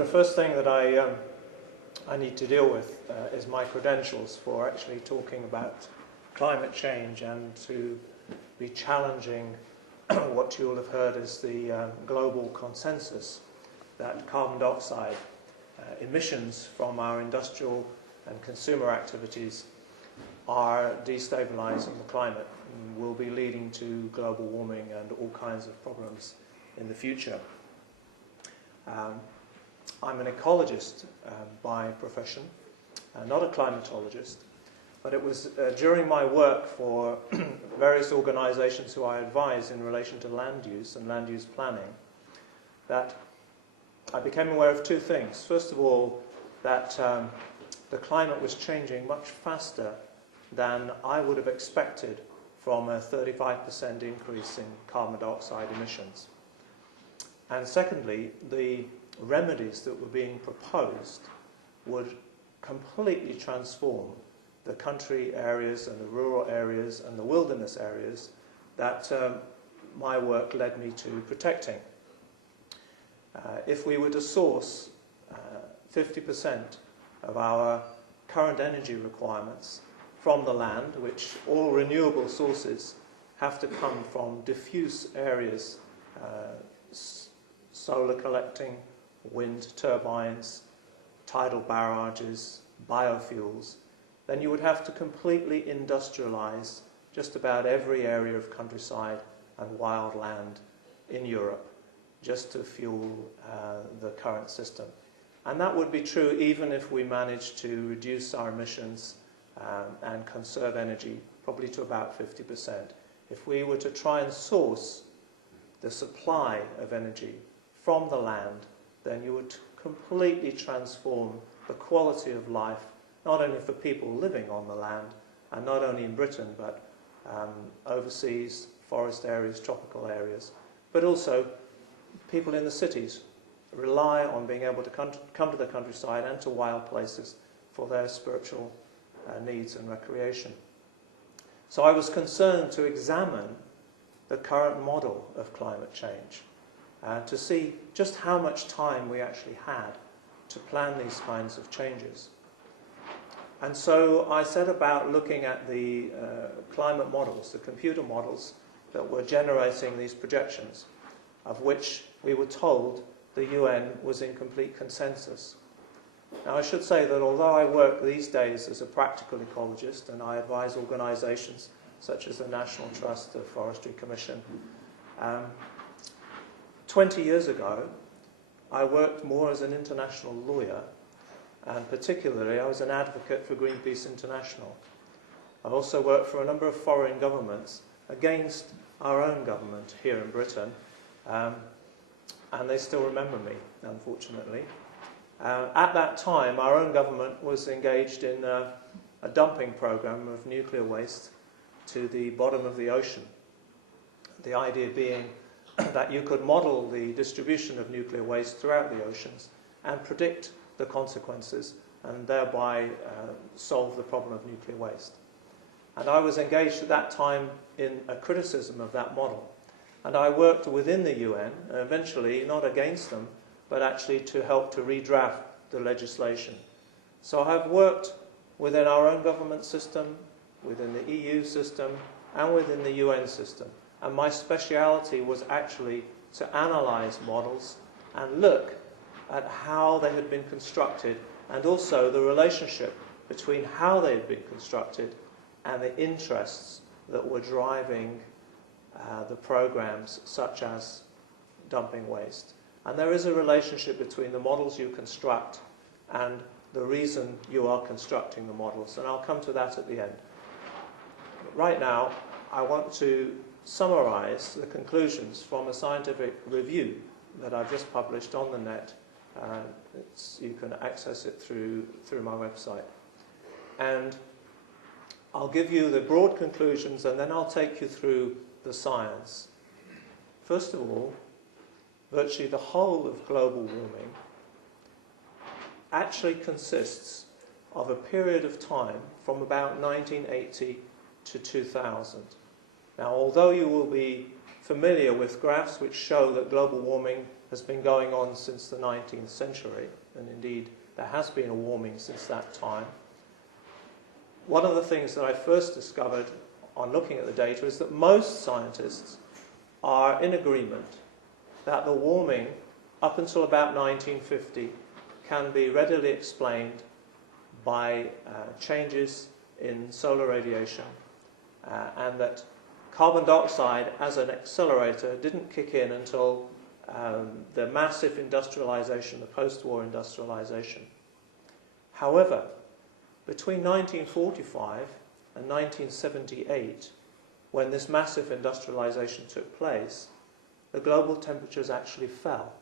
The first thing that I need to deal with is my credentials for actually talking about climate change and to be challenging what you will have heard as the global consensus that carbon dioxide emissions from our industrial and consumer activities are destabilizing the climate and will be leading to global warming and all kinds of problems in the future. I'm an ecologist by profession, not a climatologist, but it was during my work for various organizations who I advise in relation to land use and land use planning that I became aware of two things. First of all, that the climate was changing much faster than I would have expected from a 35% increase in carbon dioxide emissions. And secondly, the remedies that were being proposed would completely transform the country areas and the rural areas and the wilderness areas that my work led me to protecting. If we were to source 50% of our current energy requirements from the land, which all renewable sources have to come from diffuse areas, solar collecting, wind turbines, tidal barrages, biofuels, then you would have to completely industrialize just about every area of countryside and wild land in Europe just to fuel the current system. And that would be true even if we managed to reduce our emissions and conserve energy probably to about 50%. If we were to try and source the supply of energy from the land, then you would completely transform the quality of life, not only for people living on the land, and not only in Britain, but overseas, forest areas, tropical areas, but also people in the cities rely on being able to come to the countryside and to wild places for their spiritual needs and recreation. So I was concerned to examine the current model of climate change, to see just how much time we actually had to plan these kinds of changes. And so I set about looking at the climate models, the computer models that were generating these projections, of which we were told the UN was in complete consensus. Now I should say that although I work these days as a practical ecologist and I advise organizations such as the National Trust, the Forestry Commission, 20 years ago, I worked more as an international lawyer, and particularly I was an advocate for Greenpeace International. I've also worked for a number of foreign governments against our own government here in Britain, and they still remember me, unfortunately. At that time, our own government was engaged in a dumping program of nuclear waste to the bottom of the ocean. The idea being that you could model the distribution of nuclear waste throughout the oceans and predict the consequences and thereby solve the problem of nuclear waste. And I was engaged at that time in a criticism of that model. And I worked within the UN, eventually not against them, but actually to help to redraft the legislation. So I've worked within our own government system, within the EU system, and within the UN system. And my speciality was actually to analyze models and look at how they had been constructed and also the relationship between how they had been constructed and the interests that were driving the programs such as dumping waste. And there is a relationship between the models you construct and the reason you are constructing the models, and I'll come to that at the end. Right now, I want to summarize the conclusions from a scientific review that I've just published on the net. You can access it through my website. And I'll give you the broad conclusions and then I'll take you through the science. First of all, virtually the whole of global warming actually consists of a period of time from about 1980 to 2000. Now, although you will be familiar with graphs which show that global warming has been going on since the 19th century, and indeed there has been a warming since that time. One of the things that I first discovered on looking at the data is that most scientists are in agreement that the warming up until about 1950 can be readily explained by changes in solar radiation, and that carbon dioxide as an accelerator didn't kick in until the massive industrialization, the post-war industrialization. However, between 1945 and 1978, when this massive industrialization took place, the global temperatures actually fell.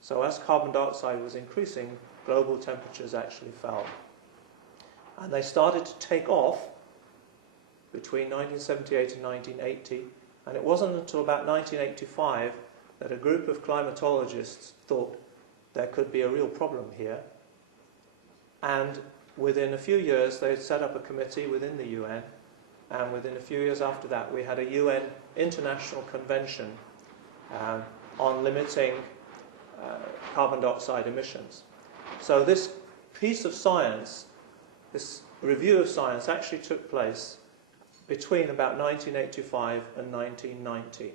So as carbon dioxide was increasing, global temperatures actually fell. And they started to take off between 1978 and 1980, and it wasn't until about 1985 that a group of climatologists thought there could be a real problem here. And within a few years, they had set up a committee within the UN, and within a few years after that, we had a UN International Convention on limiting carbon dioxide emissions. So this piece of science, this review of science, actually took place between about 1985 and 1990.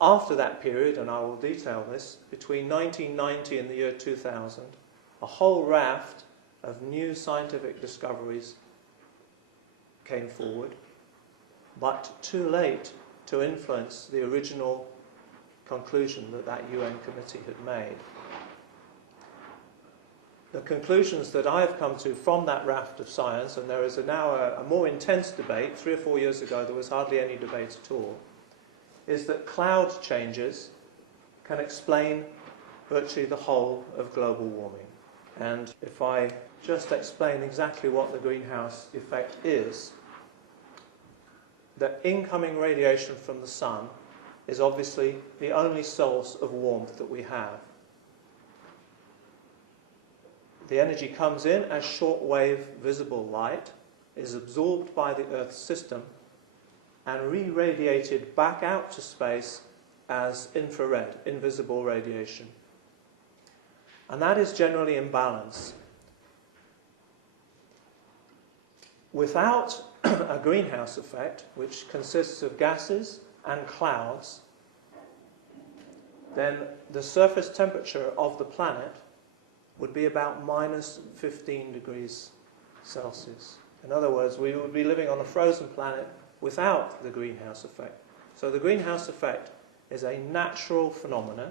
After that period, and I will detail this, between 1990 and the year 2000, a whole raft of new scientific discoveries came forward, but too late to influence the original conclusion that that UN committee had made. The conclusions that I have come to from that raft of science, and there is now a more intense debate, 3 or 4 years ago there was hardly any debate at all, is that cloud changes can explain virtually the whole of global warming. And if I just explain exactly what the greenhouse effect is, the incoming radiation from the sun is obviously the only source of warmth that we have. The energy comes in as short-wave visible light, is absorbed by the Earth's system, and re-radiated back out to space as infrared, invisible radiation. And that is generally in balance. Without a greenhouse effect, which consists of gases and clouds, then the surface temperature of the planet would be about minus 15 degrees Celsius. In other words, we would be living on a frozen planet without the greenhouse effect. So the greenhouse effect is a natural phenomenon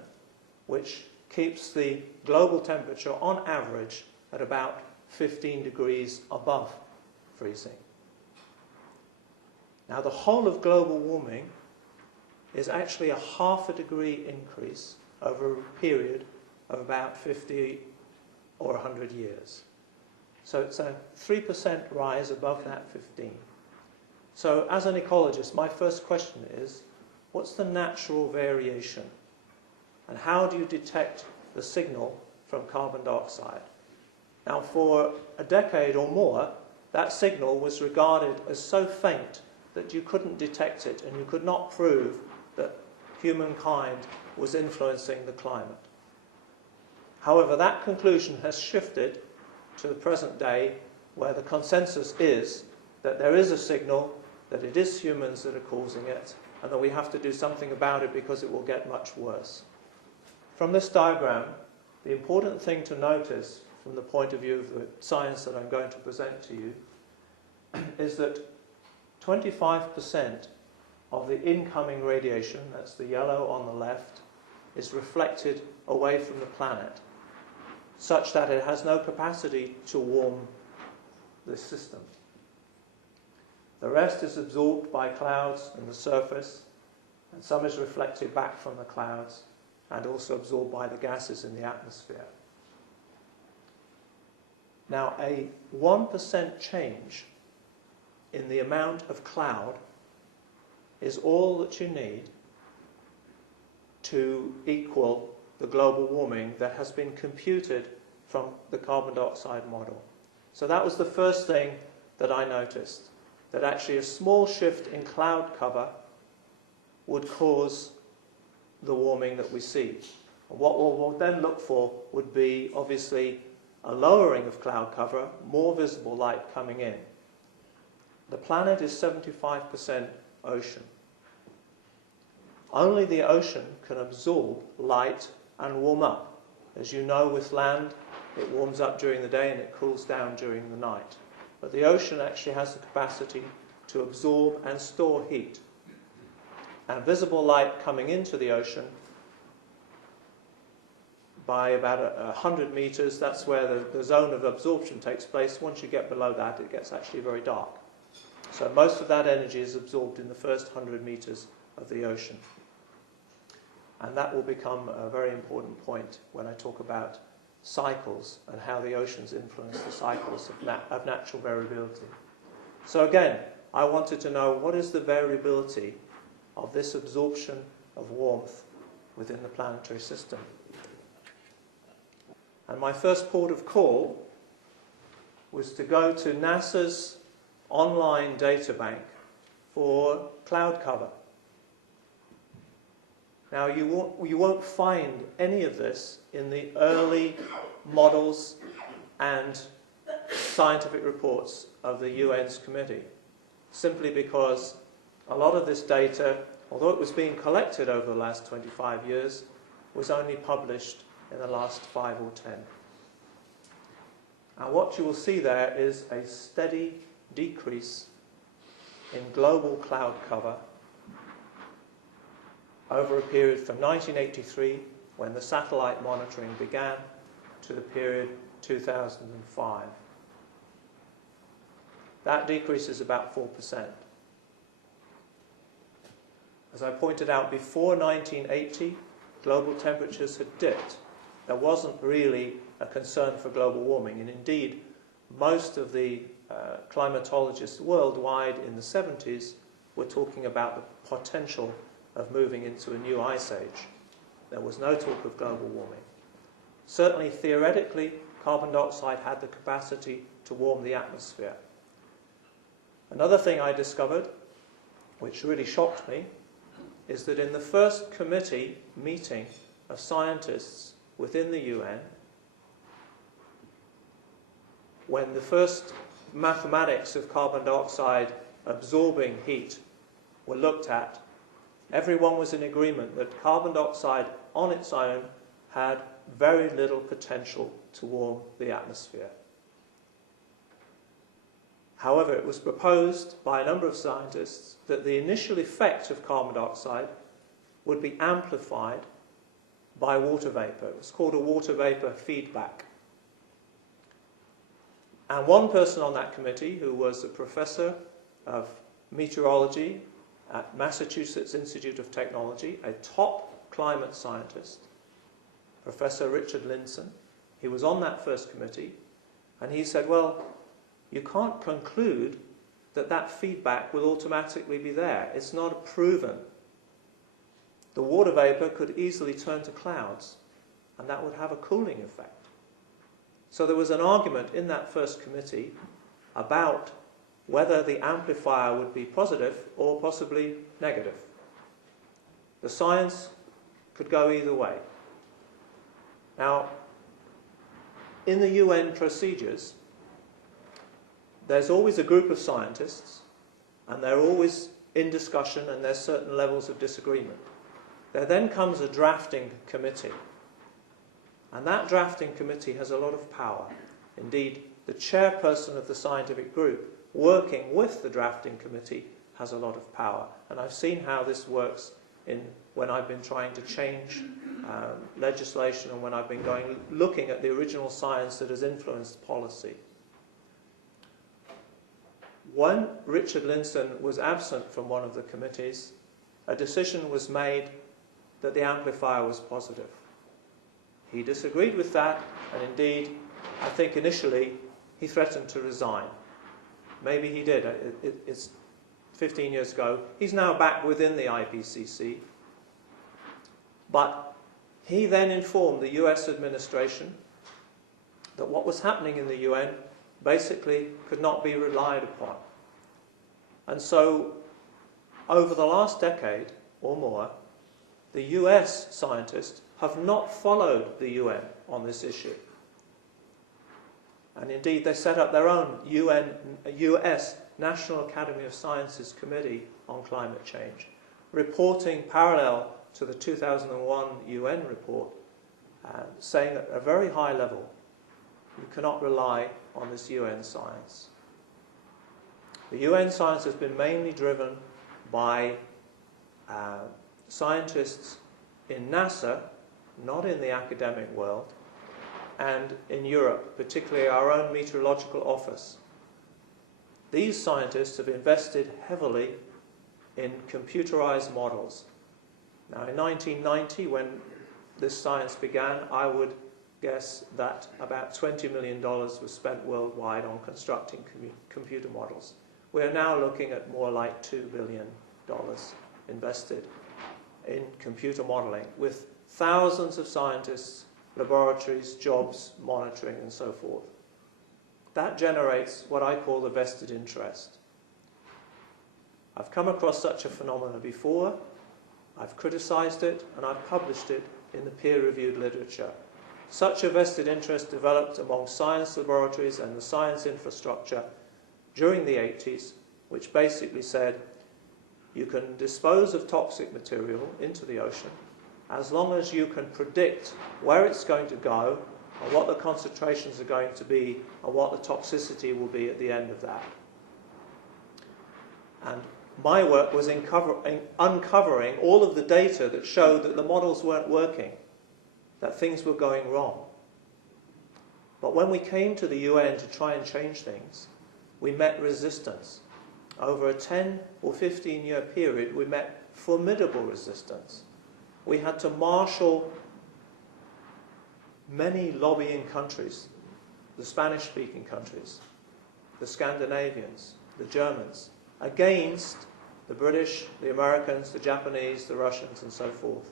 which keeps the global temperature on average at about 15 degrees above freezing. Now the whole of global warming is actually a ½ degree increase over a period of about 50 or 100 years. So it's a 3% rise above that 15. So as an ecologist, my first question is, what's the natural variation? And how do you detect the signal from carbon dioxide? Now for a decade or more, that signal was regarded as so faint that you couldn't detect it, and you could not prove that humankind was influencing the climate. However, that conclusion has shifted to the present day, where the consensus is that there is a signal, that it is humans that are causing it, and that we have to do something about it because it will get much worse. From this diagram, the important thing to notice from the point of view of the science that I'm going to present to you is that 25% of the incoming radiation, that's the yellow on the left, is reflected away from the planet, such that it has no capacity to warm the system. The rest is absorbed by clouds and the surface, and some is reflected back from the clouds and also absorbed by the gases in the atmosphere. Now, a 1% change in the amount of cloud is all that you need to equal the global warming that has been computed from the carbon dioxide model. So that was the first thing that I noticed, that actually a small shift in cloud cover would cause the warming that we see. And what we'll then look for would be, obviously, a lowering of cloud cover, more visible light coming in. The planet is 75% ocean. Only the ocean can absorb light and warm up. As you know, with land, it warms up during the day and it cools down during the night. But the ocean actually has the capacity to absorb and store heat. And visible light coming into the ocean, by about 100 meters, that's where the zone of absorption takes place. Once you get below that, it gets actually very dark. So most of that energy is absorbed in the first 100 meters of the ocean. And that will become a very important point when I talk about cycles and how the oceans influence the cycles of natural variability. So again, I wanted to know what is the variability of this absorption of warmth within the planetary system. And my first port of call was to go to NASA's online data bank for cloud cover. Now, you won't find any of this in the early models and scientific reports of the UN's committee, simply because a lot of this data, although it was being collected over the last 25 years, was only published in the last 5 or 10. And what you will see there is a steady decrease in global cloud cover over a period from 1983, when the satellite monitoring began, to the period 2005. That decrease is about 4%. As I pointed out, before 1980, global temperatures had dipped. There wasn't really a concern for global warming, and indeed, most of the climatologists worldwide in the 70s were talking about the potential of moving into a new ice age. There was no talk of global warming. Certainly, theoretically, carbon dioxide had the capacity to warm the atmosphere. Another thing I discovered, which really shocked me, is that in the first committee meeting of scientists within the UN, when the first mathematics of carbon dioxide absorbing heat were looked at, everyone was in agreement that carbon dioxide on its own had very little potential to warm the atmosphere. However, it was proposed by a number of scientists that the initial effect of carbon dioxide would be amplified by water vapor. It was called a water vapor feedback. And one person on that committee, who was a professor of meteorology at Massachusetts Institute of Technology, a top climate scientist, Professor Richard Lindzen, he was on that first committee, and he said, well, you can't conclude that that feedback will automatically be there. It's not proven. The water vapor could easily turn to clouds, and that would have a cooling effect. So there was an argument in that first committee about whether the amplifier would be positive or possibly negative. The science could go either way. Now, in the UN procedures, there's always a group of scientists, and they're always in discussion, and there's certain levels of disagreement. There then comes a drafting committee, and that drafting committee has a lot of power. Indeed, the chairperson of the scientific group working with the drafting committee has a lot of power. And I've seen how this works when I've been trying to change legislation, and when I've been looking at the original science that has influenced policy. When Richard Lindzen was absent from one of the committees, a decision was made that the amplifier was positive. He disagreed with that, and indeed, I think initially he threatened to resign. Maybe he did. It's 15 years ago. He's now back within the IPCC. But he then informed the US administration that what was happening in the UN basically could not be relied upon. And so, over the last decade, or more, the US scientists have not followed the UN on this issue. And indeed, they set up their own US National Academy of Sciences Committee on Climate Change, reporting parallel to the 2001 UN report, saying at a very high level, you cannot rely on this UN science. The UN science has been mainly driven by scientists in NASA, not in the academic world, and in Europe, particularly our own meteorological office. These scientists have invested heavily in computerized models. Now, in 1990, when this science began, I would guess that about $20 million was spent worldwide on constructing computer models. We're now looking at more like $2 billion invested in computer modeling, with thousands of scientists, laboratories, jobs, monitoring, and so forth. That generates what I call the vested interest. I've come across such a phenomenon before, I've criticized it, and I've published it in the peer-reviewed literature. Such a vested interest developed among science laboratories and the science infrastructure during the 80s, which basically said you can dispose of toxic material into the ocean as long as you can predict where it's going to go and what the concentrations are going to be and what the toxicity will be at the end of that. And my work was uncovering all of the data that showed that the models weren't working, that things were going wrong. But when we came to the UN to try and change things, we met resistance. Over a 10 or 15-year period, we met formidable resistance. We had to marshal many lobbying countries, the Spanish-speaking countries, the Scandinavians, the Germans, against the British, the Americans, the Japanese, the Russians, and so forth.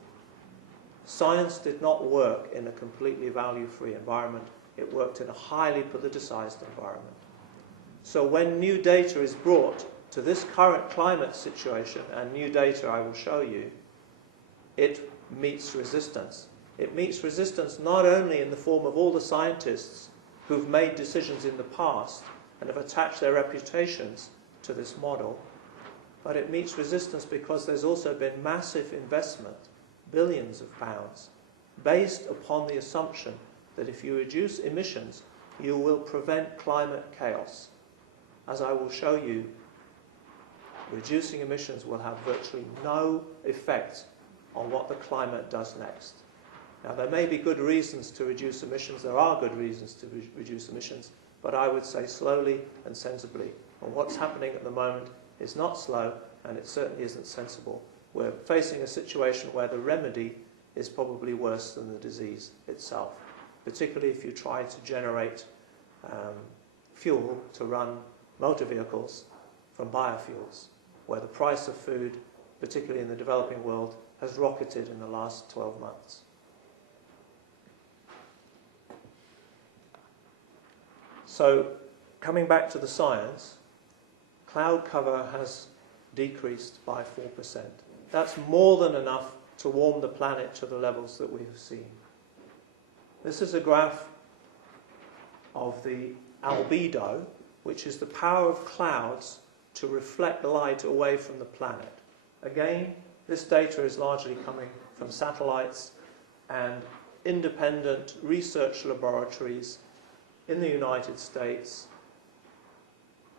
Science did not work in a completely value-free environment. It worked in a highly politicized environment. So when new data is brought to this current climate situation, and new data I will show you, it meets resistance. It meets resistance not only in the form of all the scientists who've made decisions in the past and have attached their reputations to this model, but it meets resistance because there's also been massive investment, billions of pounds, based upon the assumption that if you reduce emissions, you will prevent climate chaos. As I will show you, reducing emissions will have virtually no effect on what the climate does next. Now, there may be good reasons to reduce emissions. There are good reasons to reduce emissions, but I would say slowly and sensibly. And what's happening at the moment is not slow, and it certainly isn't sensible. We're facing a situation where the remedy is probably worse than the disease itself, particularly if you try to generate fuel to run motor vehicles from biofuels, where the price of food, particularly in the developing world, has rocketed in the last 12 months. So, coming back to the science, cloud cover has decreased by 4%. That's more than enough to warm the planet to the levels that we have seen. This is a graph of the albedo, which is the power of clouds to reflect light away from the planet. Again, this data is largely coming from satellites and independent research laboratories in the United States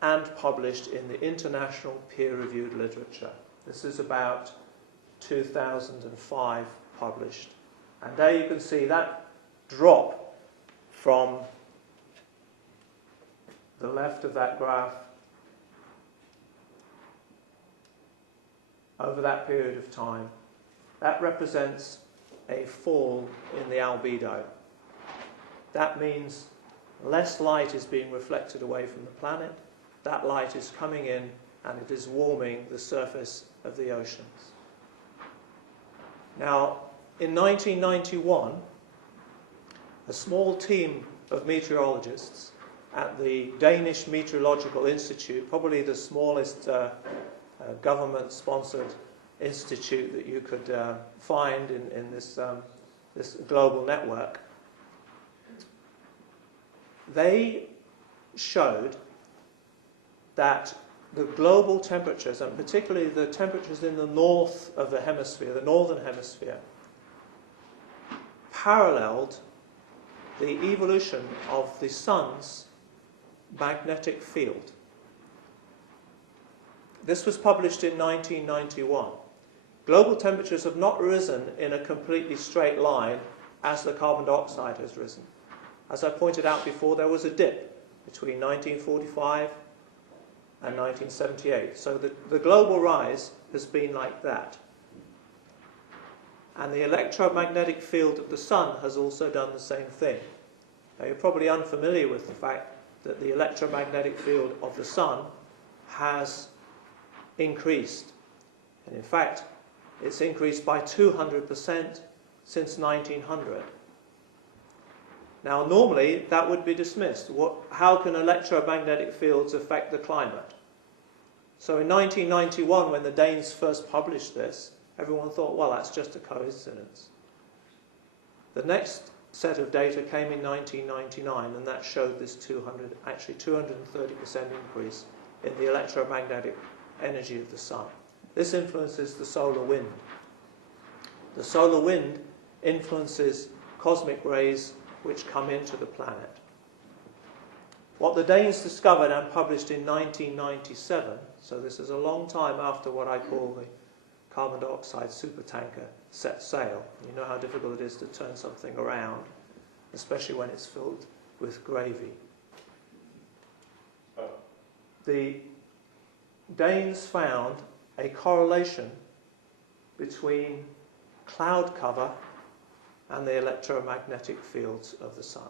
and published in the international peer-reviewed literature. This is about 2005 published. And there you can see that drop from the left of that graph over that period of time. That represents a fall in the albedo. That means less light is being reflected away from the planet. That light is coming in and it is warming the surface of the oceans. Now, in 1991, a small team of meteorologists at the Danish Meteorological Institute, probably the smallest government-sponsored institute that you could find in this global network. They showed that the global temperatures, and particularly the temperatures in the north of the hemisphere, the northern hemisphere, paralleled the evolution of the sun's magnetic field. This was published in 1991. Global temperatures have not risen in a completely straight line as the carbon dioxide has risen. As I pointed out before, there was a dip between 1945 and 1978. So the global rise has been like that. And the electromagnetic field of the sun has also done the same thing. Now, you're probably unfamiliar with the fact that the electromagnetic field of the sun has increased. And in fact, it's increased by 200% since 1900. Now, normally, that would be dismissed. How can electromagnetic fields affect the climate? So in 1991, when the Danes first published this, everyone thought, well, that's just a coincidence. The next set of data came in 1999, and that showed this 230% increase in the electromagnetic energy of the sun. This influences the solar wind. The solar wind influences cosmic rays which come into the planet. What the Danes discovered and published in 1997, so this is a long time after what I call the carbon dioxide supertanker set sail. You know how difficult it is to turn something around, especially when it's filled with gravy. The Danes found a correlation between cloud cover and the electromagnetic fields of the sun.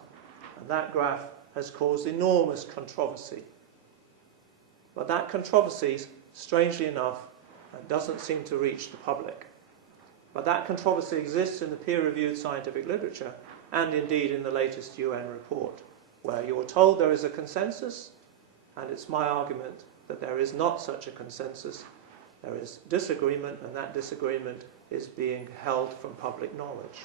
And that graph has caused enormous controversy. But that controversy, strangely enough, doesn't seem to reach the public. But that controversy exists in the peer-reviewed scientific literature and indeed in the latest UN report, where you're told there is a consensus, and it's my argument that there is not such a consensus. There is disagreement, and that disagreement is being held from public knowledge.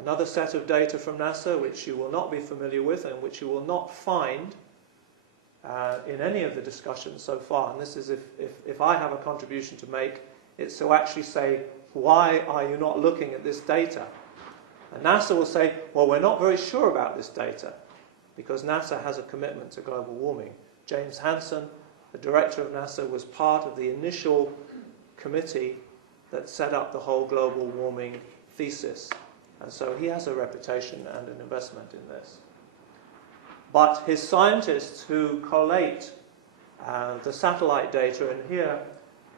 Another set of data from NASA, which you will not be familiar with and which you will not find in any of the discussions so far, and this is if I have a contribution to make, it's to actually say, why are you not looking at this data? And NASA will say, well, we're not very sure about this data, because NASA has a commitment to global warming. James Hansen, the director of NASA, was part of the initial committee that set up the whole global warming thesis. And so he has a reputation and an investment in this. But his scientists who collate the satellite data, and here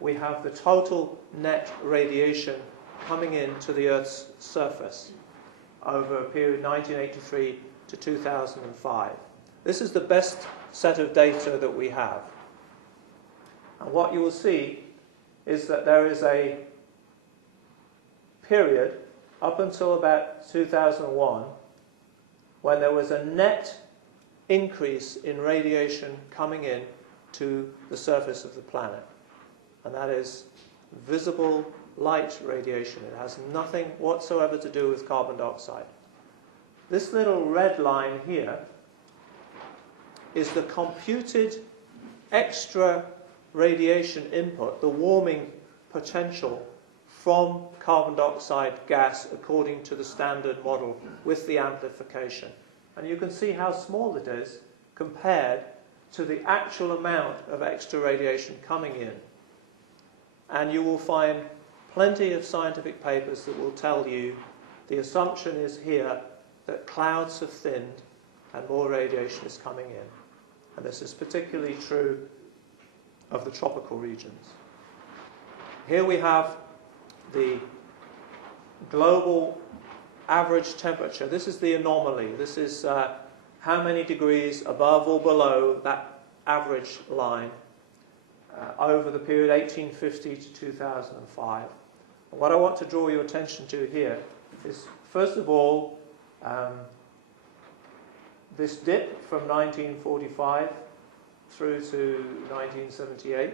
we have the total net radiation coming into the Earth's surface over a period 1983 to 2005. This is the best set of data that we have. And what you will see is that there is a period up until about 2001 when there was a net increase in radiation coming in to the surface of the planet. And that is visible light radiation. It has nothing whatsoever to do with carbon dioxide. This little red line here is the computed extra radiation input, the warming potential from carbon dioxide gas according to the standard model with the amplification. And you can see how small it is compared to the actual amount of extra radiation coming in. And you will find plenty of scientific papers that will tell you the assumption is here that clouds have thinned and more radiation is coming in. And this is particularly true of the tropical regions. Here we have the global average temperature. This is the anomaly. This is how many degrees above or below that average line over the period 1850 to 2005. And what I want to draw your attention to here is, first of all, this dip from 1945 through to 1978.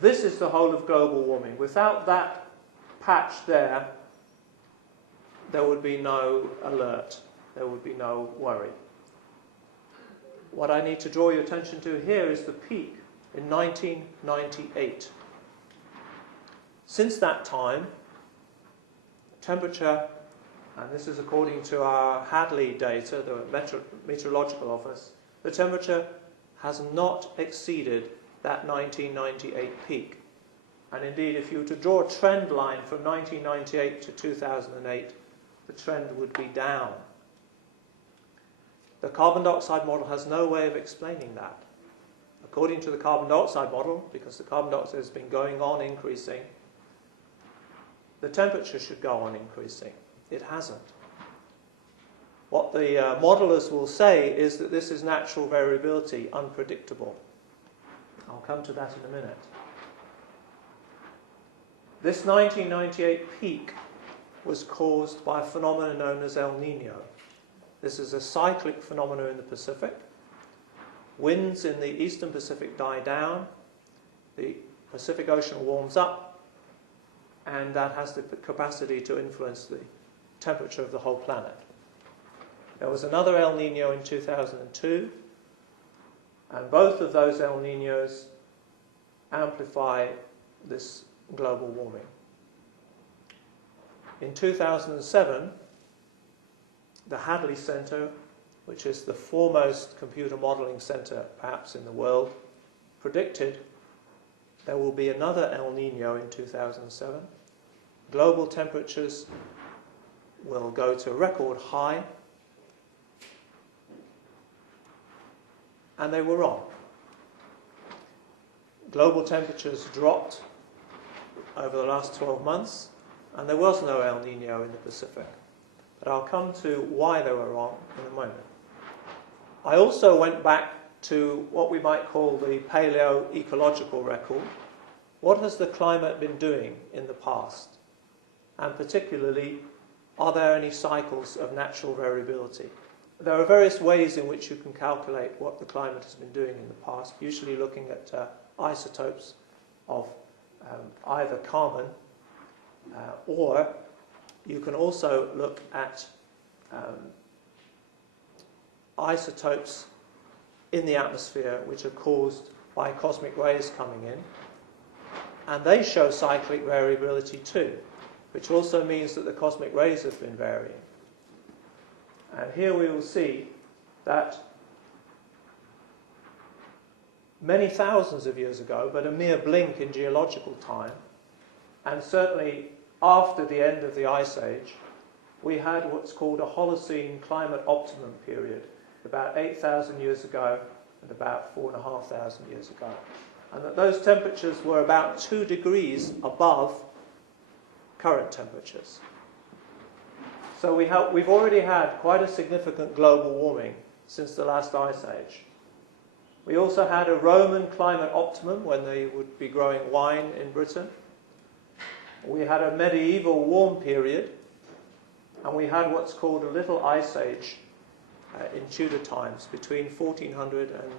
This is the whole of global warming. Without that patch there, there would be no alert. There would be no worry. What I need to draw your attention to here is the peak in 1998. Since that time, temperature, and this is according to our Hadley data, the Meteorological Office, the temperature has not exceeded that 1998 peak. And indeed, if you were to draw a trend line from 1998 to 2008, the trend would be down. The carbon dioxide model has no way of explaining that. According to the carbon dioxide model, because the carbon dioxide has been going on increasing, the temperature should go on increasing. It hasn't. What the modelers will say is that this is natural variability, unpredictable. I'll come to that in a minute. This 1998 peak was caused by a phenomenon known as El Nino. This is a cyclic phenomenon in the Pacific. Winds in the eastern Pacific die down, the Pacific Ocean warms up, and that has the capacity to influence the temperature of the whole planet. There was another El Nino in 2002, and both of those El Ninos amplify this global warming. In 2007, the Hadley Centre, which is the foremost computer modelling centre perhaps in the world, predicted there will be another El Nino in 2007. Global temperatures will go to a record high, and they were wrong. Global temperatures dropped over the last 12 months, and there was no El Nino in the Pacific. But I'll come to why they were wrong in a moment. I also went back to what we might call the paleo-ecological record. What has the climate been doing in the past? And particularly, are there any cycles of natural variability? There are various ways in which you can calculate what the climate has been doing in the past, usually looking at isotopes of either carbon, or you can also look at isotopes in the atmosphere which are caused by cosmic rays coming in, and they show cyclic variability too, which also means that the cosmic rays have been varying. And here we will see that many thousands of years ago, but a mere blink in geological time, and certainly after the end of the Ice Age, we had what's called a Holocene climate optimum period, about 8,000 years ago and about 4,500 years ago. And that those temperatures were about 2 degrees above current temperatures. So we've already had quite a significant global warming since the last Ice Age. We also had a Roman climate optimum when they would be growing wine in Britain. We had a medieval warm period, and we had what's called a little ice age in Tudor times between 1400 and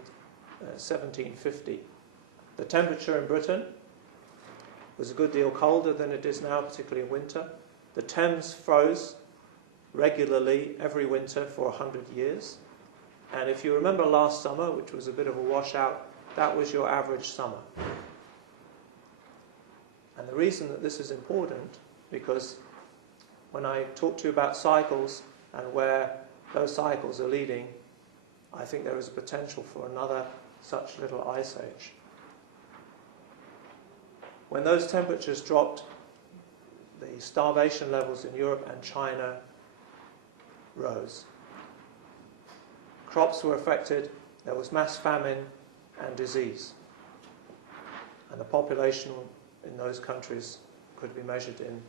1750. The temperature in Britain was a good deal colder than it is now, particularly in winter. The Thames froze regularly every winter for 100 years. And if you remember last summer, which was a bit of a washout, that was your average summer. And the reason that this is important, because when I talk to you about cycles and where those cycles are leading, I think there is a potential for another such little ice age. When those temperatures dropped, the starvation levels in Europe and China rose. Crops were affected, there was mass famine and disease. And the population in those countries could be measured in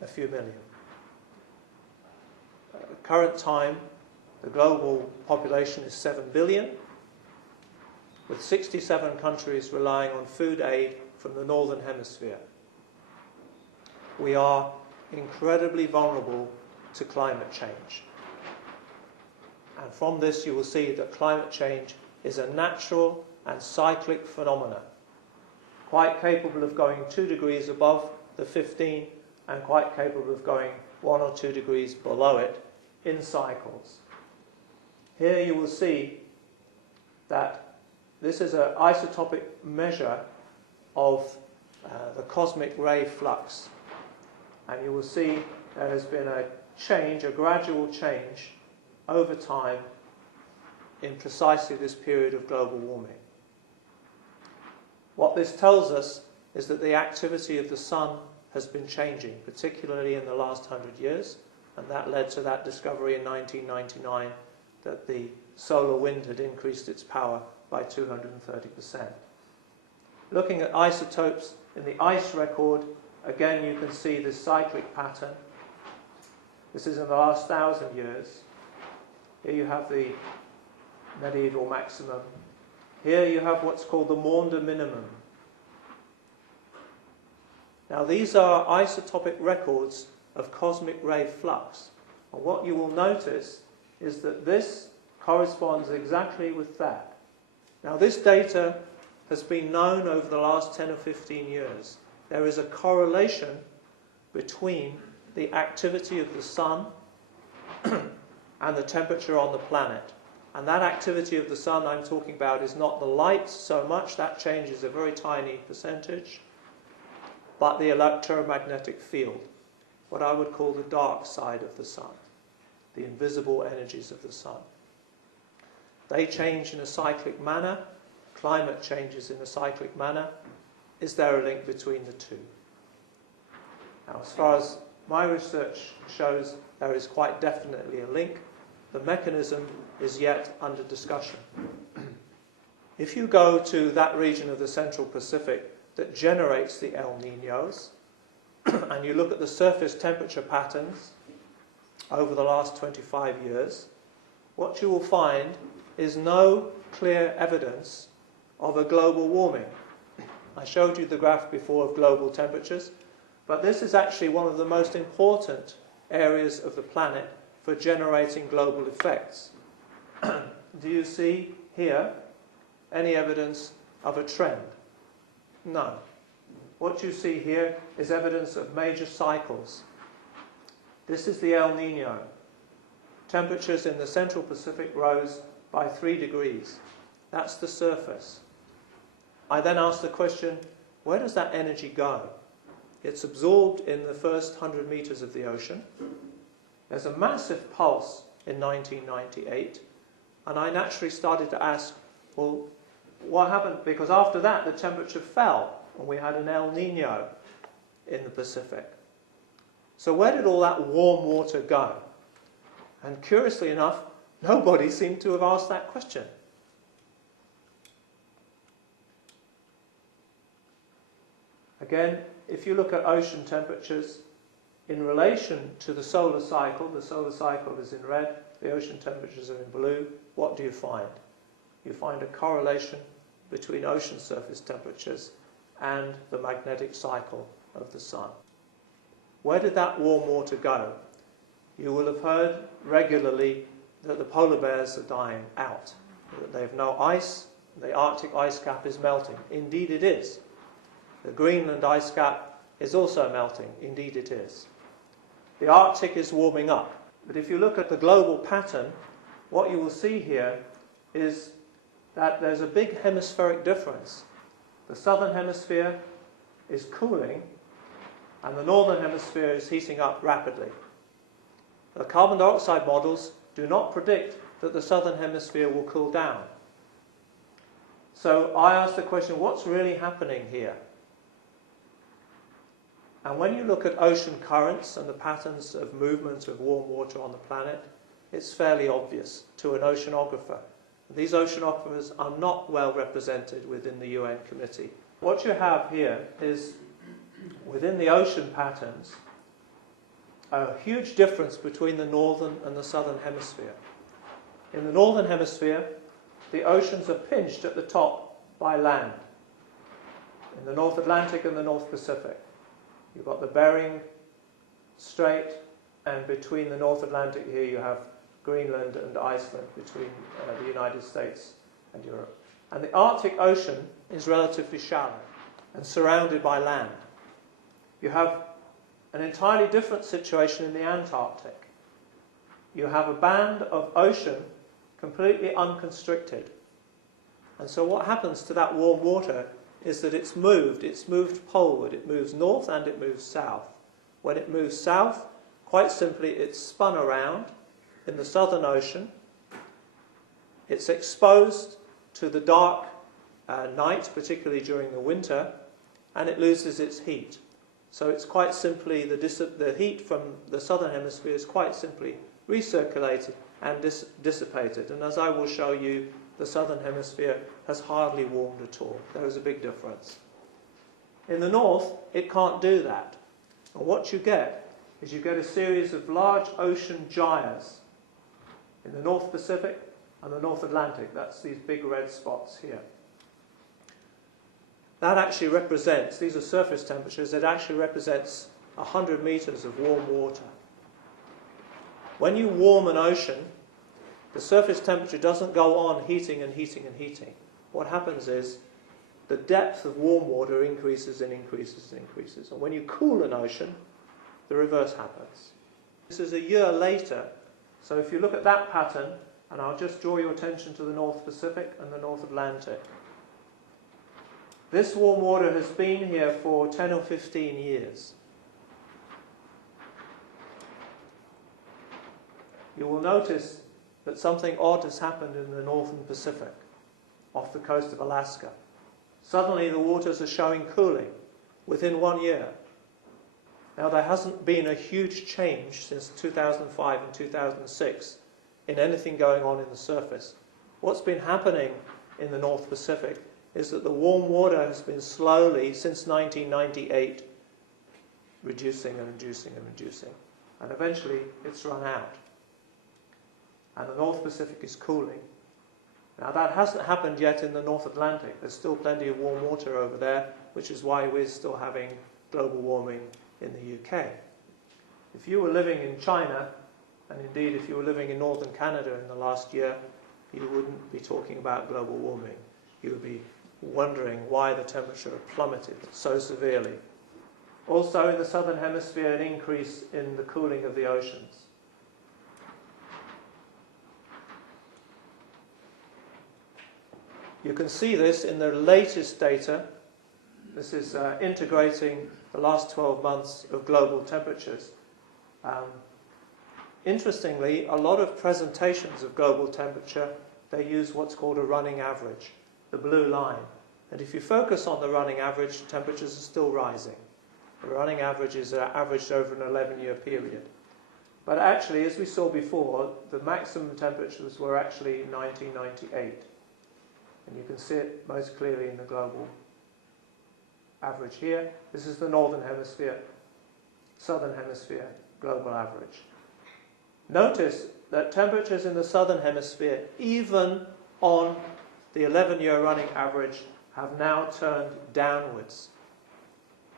a few million. At current time, the global population is 7 billion, with 67 countries relying on food aid from the Northern Hemisphere. We are incredibly vulnerable to climate change. And from this you will see that climate change is a natural and cyclic phenomenon. quite capable of going 2 degrees above the 15 and quite capable of going 1 or 2 degrees below it in cycles. Here you will see that this is an isotopic measure of the cosmic ray flux. And you will see there has been a change, a gradual change over time in precisely this period of global warming. What this tells us is that the activity of the sun has been changing, particularly in the last 100 years, and that led to that discovery in 1999 that the solar wind had increased its power by 230%. Looking at isotopes in the ice record, again you can see this cyclic pattern. This is in the last 1,000 years. Here you have the medieval maximum. Here you have what's called the Maunder minimum. Now these are isotopic records of cosmic ray flux. And what you will notice is that this corresponds exactly with that. Now this data has been known over the last 10 or 15 years. There is a correlation between the activity of the sun and the temperature on the planet. And that activity of the sun I'm talking about is not the light so much, that changes a very tiny percentage, but the electromagnetic field, what I would call the dark side of the sun, the invisible energies of the sun. They change in a cyclic manner, climate changes in a cyclic manner. Is there a link between the two? Now, as far as my research shows, there is quite definitely a link. The mechanism is yet under discussion. If you go to that region of the Central Pacific that generates the El Niños, and you look at the surface temperature patterns over the last 25 years, what you will find is no clear evidence of a global warming. I showed you the graph before of global temperatures, but this is actually one of the most important areas of the planet for generating global effects. Do you see here any evidence of a trend? No. What you see here is evidence of major cycles. This is the El Niño. Temperatures in the Central Pacific rose by 3 degrees. That's the surface. I then asked the question, where does that energy go? It's absorbed in the first 100 meters of the ocean. There's a massive pulse in 1998, and I naturally started to ask, well, what happened? Because after that, the temperature fell, and we had an El Niño in the Pacific. So where did all that warm water go? And curiously enough, nobody seemed to have asked that question. Again, if you look at ocean temperatures in relation to the solar cycle is in red, the ocean temperatures are in blue, what do you find? You find a correlation between ocean surface temperatures and the magnetic cycle of the sun. Where did that warm water go? You will have heard regularly that the polar bears are dying out, that they have no ice, the Arctic ice cap is melting. Indeed it is. The Greenland ice cap is also melting. Indeed it is. The Arctic is warming up. But if you look at the global pattern, what you will see here is that there's a big hemispheric difference. The southern hemisphere is cooling and the northern hemisphere is heating up rapidly. The carbon dioxide models do not predict that the southern hemisphere will cool down. So I asked the question, what's really happening here? And when you look at ocean currents and the patterns of movement of warm water on the planet, it's fairly obvious to an oceanographer. These oceanographers are not well represented within the UN committee. What you have here is, within the ocean patterns, a huge difference between the northern and the southern hemisphere. In the northern hemisphere, the oceans are pinched at the top by land. In the North Atlantic and the North Pacific. You've got the Bering Strait, and between the North Atlantic here you have Greenland and Iceland, between the United States and Europe. And the Arctic Ocean is relatively shallow. and surrounded by land. You have an entirely different situation in the Antarctic. You have a band of ocean completely unconstricted. And so what happens to that warm water is that it's moved poleward. It moves north and it moves south. When it moves south, quite simply, it's spun around in the Southern Ocean. It's exposed to the dark night, particularly during the winter, and it loses its heat. So it's quite simply, the heat from the Southern Hemisphere is quite simply recirculated and dissipated. And as I will show you, the Southern Hemisphere has hardly warmed at all. There is a big difference. In the north, it can't do that. And what you get is you get a series of large ocean gyres in the North Pacific and the North Atlantic. That's these big red spots here. That actually represents, these are surface temperatures, it actually represents 100 meters of warm water. When you warm an ocean, the surface temperature doesn't go on heating and heating and heating. What happens is the depth of warm water increases and increases and increases. And when you cool an ocean, the reverse happens. This is a year later. So if you look at that pattern, and I'll just draw your attention to the North Pacific and the North Atlantic. This warm water has been here for 10 or 15 years. You will notice that something odd has happened in the Northern Pacific, off the coast of Alaska. Suddenly the waters are showing cooling within 1 year. Now there hasn't been a huge change since 2005 and 2006 in anything going on in the surface. What's been happening in the North Pacific is that the warm water has been slowly, since 1998, reducing and reducing and reducing. And eventually it's run out. And the North Pacific is cooling. Now that hasn't happened yet in the North Atlantic. There's still plenty of warm water over there, which is why we're still having global warming in the UK. If you were living in China, and indeed if you were living in northern Canada in the last year, you wouldn't be talking about global warming. You would be wondering why the temperature plummeted so severely. Also in the southern hemisphere, an increase in the cooling of the oceans. You can see this in the latest data. This is integrating the last 12 months of global temperatures. Interestingly, a lot of presentations of global temperature, they use what's called a running average, the blue line. And if you focus on the running average, temperatures are still rising. The running average is averaged over an 11-year period. But actually, as we saw before, the maximum temperatures were actually 1998. And you can see it most clearly in the global average here. This is the northern hemisphere, southern hemisphere global average. Notice that temperatures in the southern hemisphere, even on the 11-year running average, have now turned downwards.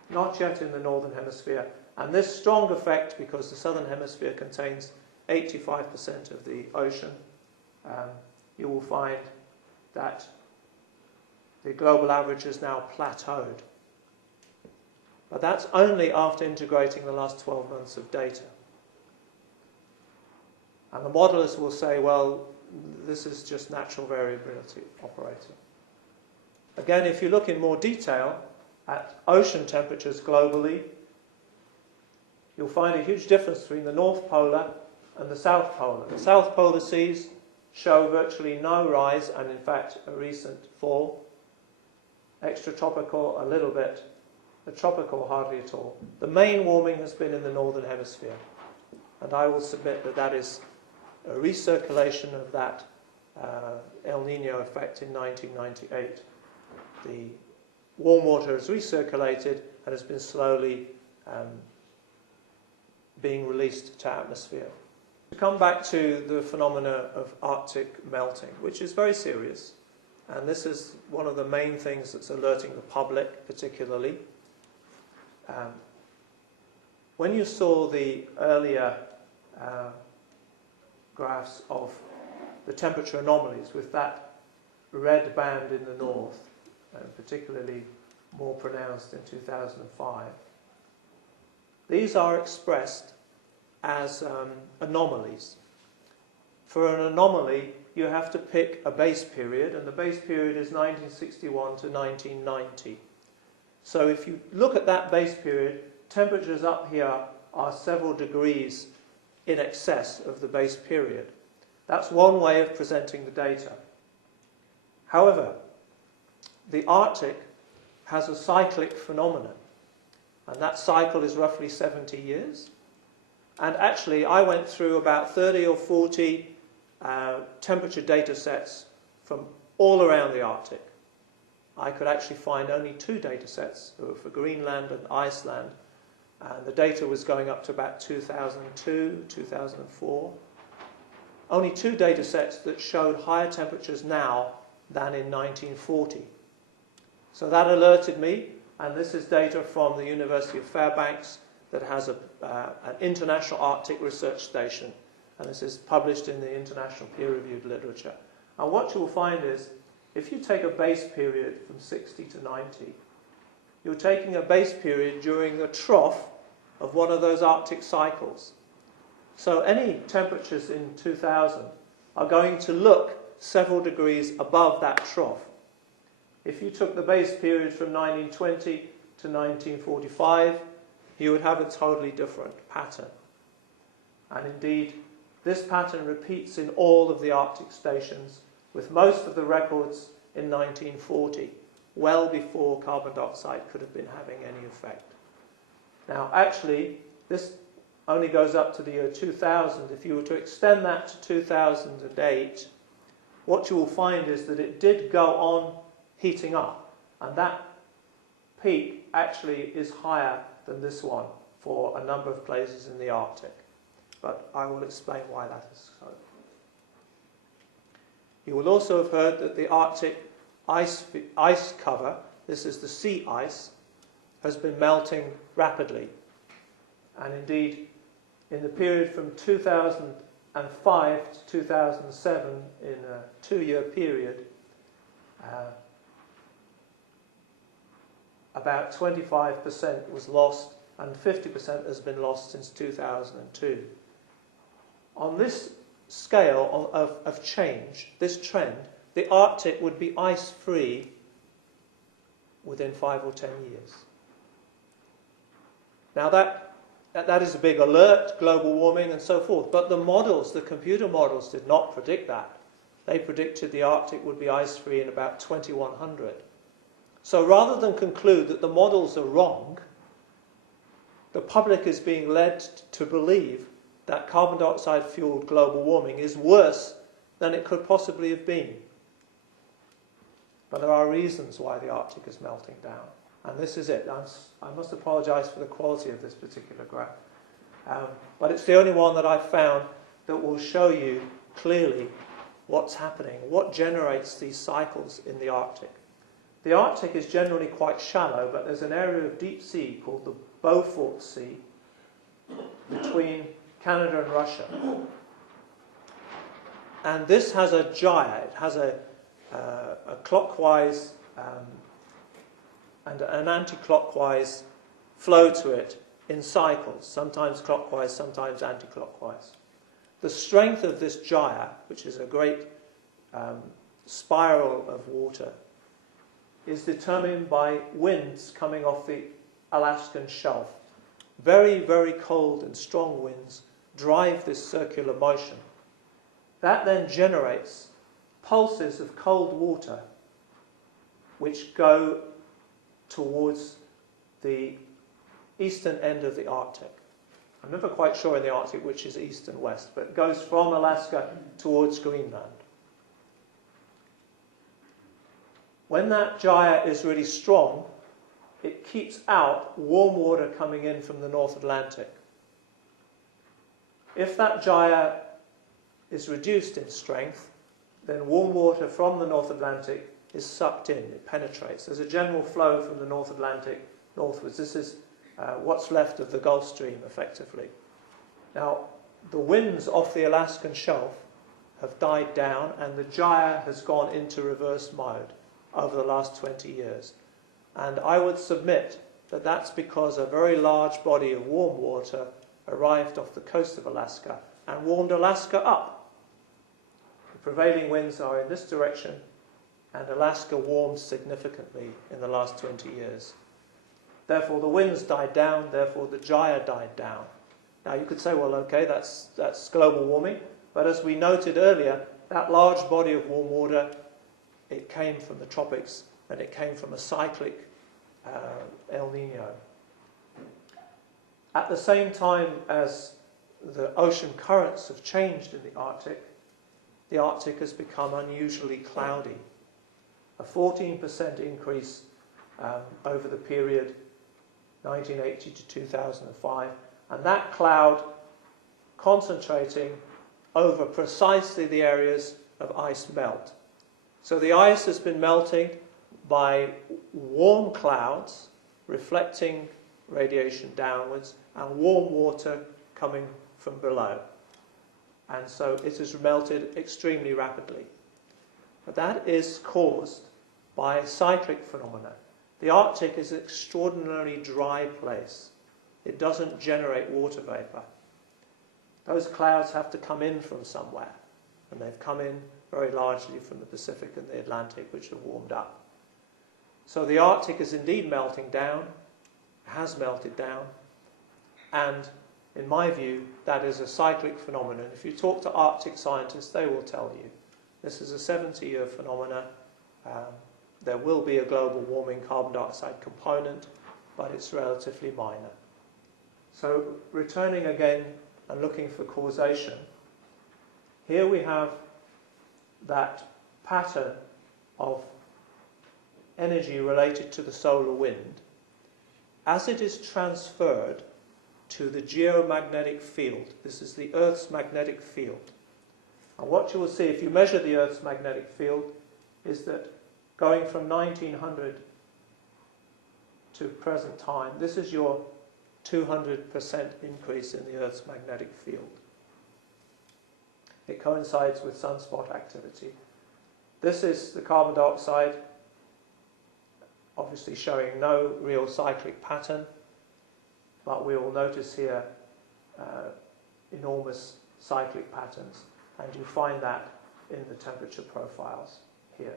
Not yet in the northern hemisphere. And this strong effect, because the southern hemisphere contains 85% of the ocean, you will find that the global average is now plateaued. But that's only after integrating the last 12 months of data. And the modelers will say, well, this is just natural variability operating. Again, if you look in more detail at ocean temperatures globally, you'll find a huge difference between the North Polar and the South Polar. The South Polar seas show virtually no rise, and in fact a recent fall. Extratropical a little bit, the tropical hardly at all. The main warming has been in the northern hemisphere, and I will submit that that is a recirculation of that El Nino effect in 1998. The warm water has recirculated and has been slowly being released to atmosphere. To come back to the phenomena of Arctic melting, which is very serious, and this is one of the main things that's alerting the public particularly. When you saw the earlier graphs of the temperature anomalies with that red band in the north, and particularly more pronounced in 2005. These are expressed as anomalies. For an anomaly, you have to pick a base period, and the base period is 1961 to 1990. So if you look at that base period, temperatures up here are several degrees in excess of the base period. That's one way of presenting the data. However, the Arctic has a cyclic phenomenon, and that cycle is roughly 70 years. And actually, I went through about 30 or 40 temperature data sets from all around the Arctic. I could actually find only 2 data sets for Greenland and Iceland, and the data was going up to about 2002, 2004. Only 2 data sets that showed higher temperatures now than in 1940. So that alerted me, and this is data from the University of Fairbanks that has an international Arctic research station, and this is published in the international peer-reviewed literature. And what you will find is, if you take a base period from 60 to 90, you're taking a base period during the trough of one of those Arctic cycles. So any temperatures in 2000 are going to look several degrees above that trough. If you took the base period from 1920 to 1945, you would have a totally different pattern. And indeed, this pattern repeats in all of the Arctic stations, with most of the records in 1940, well before carbon dioxide could have been having any effect. Now, actually, this only goes up to the year 2000. If you were to extend that to 2008, what you will find is that it did go on heating up, and that peak actually is higher than this one for a number of places in the Arctic. But I will explain why that is so. You will also have heard that the Arctic ice cover, this is the sea ice, has been melting rapidly. And indeed, in the period from 2005 to 2007, in a 2-year period, about 25% was lost, and 50% has been lost since 2002. On this scale of change, this trend, the Arctic would be ice-free within 5 or 10 years. Now that is a big alert, global warming and so forth, but the models, the computer models, did not predict that. They predicted the Arctic would be ice-free in about 2100. So rather than conclude that the models are wrong, the public is being led to believe that carbon dioxide-fueled global warming is worse than it could possibly have been. But there are reasons why the Arctic is melting down. And this is it. I must apologise for the quality of this particular graph. But it's the only one that I've found that will show you clearly what's happening, what generates these cycles in the Arctic. The Arctic is generally quite shallow, but there's an area of deep sea called the Beaufort Sea between Canada and Russia. And this has a gyre. It has a clockwise and an anti-clockwise flow to it in cycles, sometimes clockwise, sometimes anti-clockwise. The strength of this gyre, which is a great spiral of water, is determined by winds coming off the Alaskan shelf. Very, very cold and strong winds drive this circular motion. That then generates pulses of cold water which go towards the eastern end of the Arctic. I'm never quite sure in the Arctic which is east and west, but it goes from Alaska towards Greenland. When that gyre is really strong, it keeps out warm water coming in from the North Atlantic. If that gyre is reduced in strength, then warm water from the North Atlantic is sucked in, it penetrates. There's a general flow from the North Atlantic northwards. This is what's left of the Gulf Stream, effectively. Now, the winds off the Alaskan shelf have died down, and the gyre has gone into reverse mode over the last 20 years. And I would submit that that's because a very large body of warm water arrived off the coast of Alaska and warmed Alaska up. The prevailing winds are in this direction, and Alaska warmed significantly in the last 20 years. Therefore, the winds died down, therefore the gyre died down. Now, you could say, well, okay, that's global warming, but as we noted earlier, that large body of warm water, it came from the tropics, and it came from a cyclic El Nino. At the same time as the ocean currents have changed in the Arctic has become unusually cloudy. A 14% increase over the period 1980 to 2005, and that cloud concentrating over precisely the areas of ice melt. So the ice has been melting by warm clouds reflecting radiation downwards and warm water coming from below. And so it has melted extremely rapidly. But that is caused by cyclic phenomena. The Arctic is an extraordinarily dry place. It doesn't generate water vapor. Those clouds have to come in from somewhere, and they've come in very largely from the Pacific and the Atlantic, which have warmed up. So the Arctic is indeed melting down, has melted down, and in my view, that is a cyclic phenomenon. If you talk to Arctic scientists, they will tell you this is a 70-year phenomenon. There will be a global warming carbon dioxide component, but it's relatively minor. So returning again and looking for causation, here we have that pattern of energy related to the solar wind as it is transferred to the geomagnetic field. This is the Earth's magnetic field. And what you will see if you measure the Earth's magnetic field is that going from 1900 to present time, this is your 200% increase in the Earth's magnetic field. It coincides with sunspot activity. This is the carbon dioxide, obviously showing no real cyclic pattern, but we will notice here enormous cyclic patterns, and you find that in the temperature profiles here.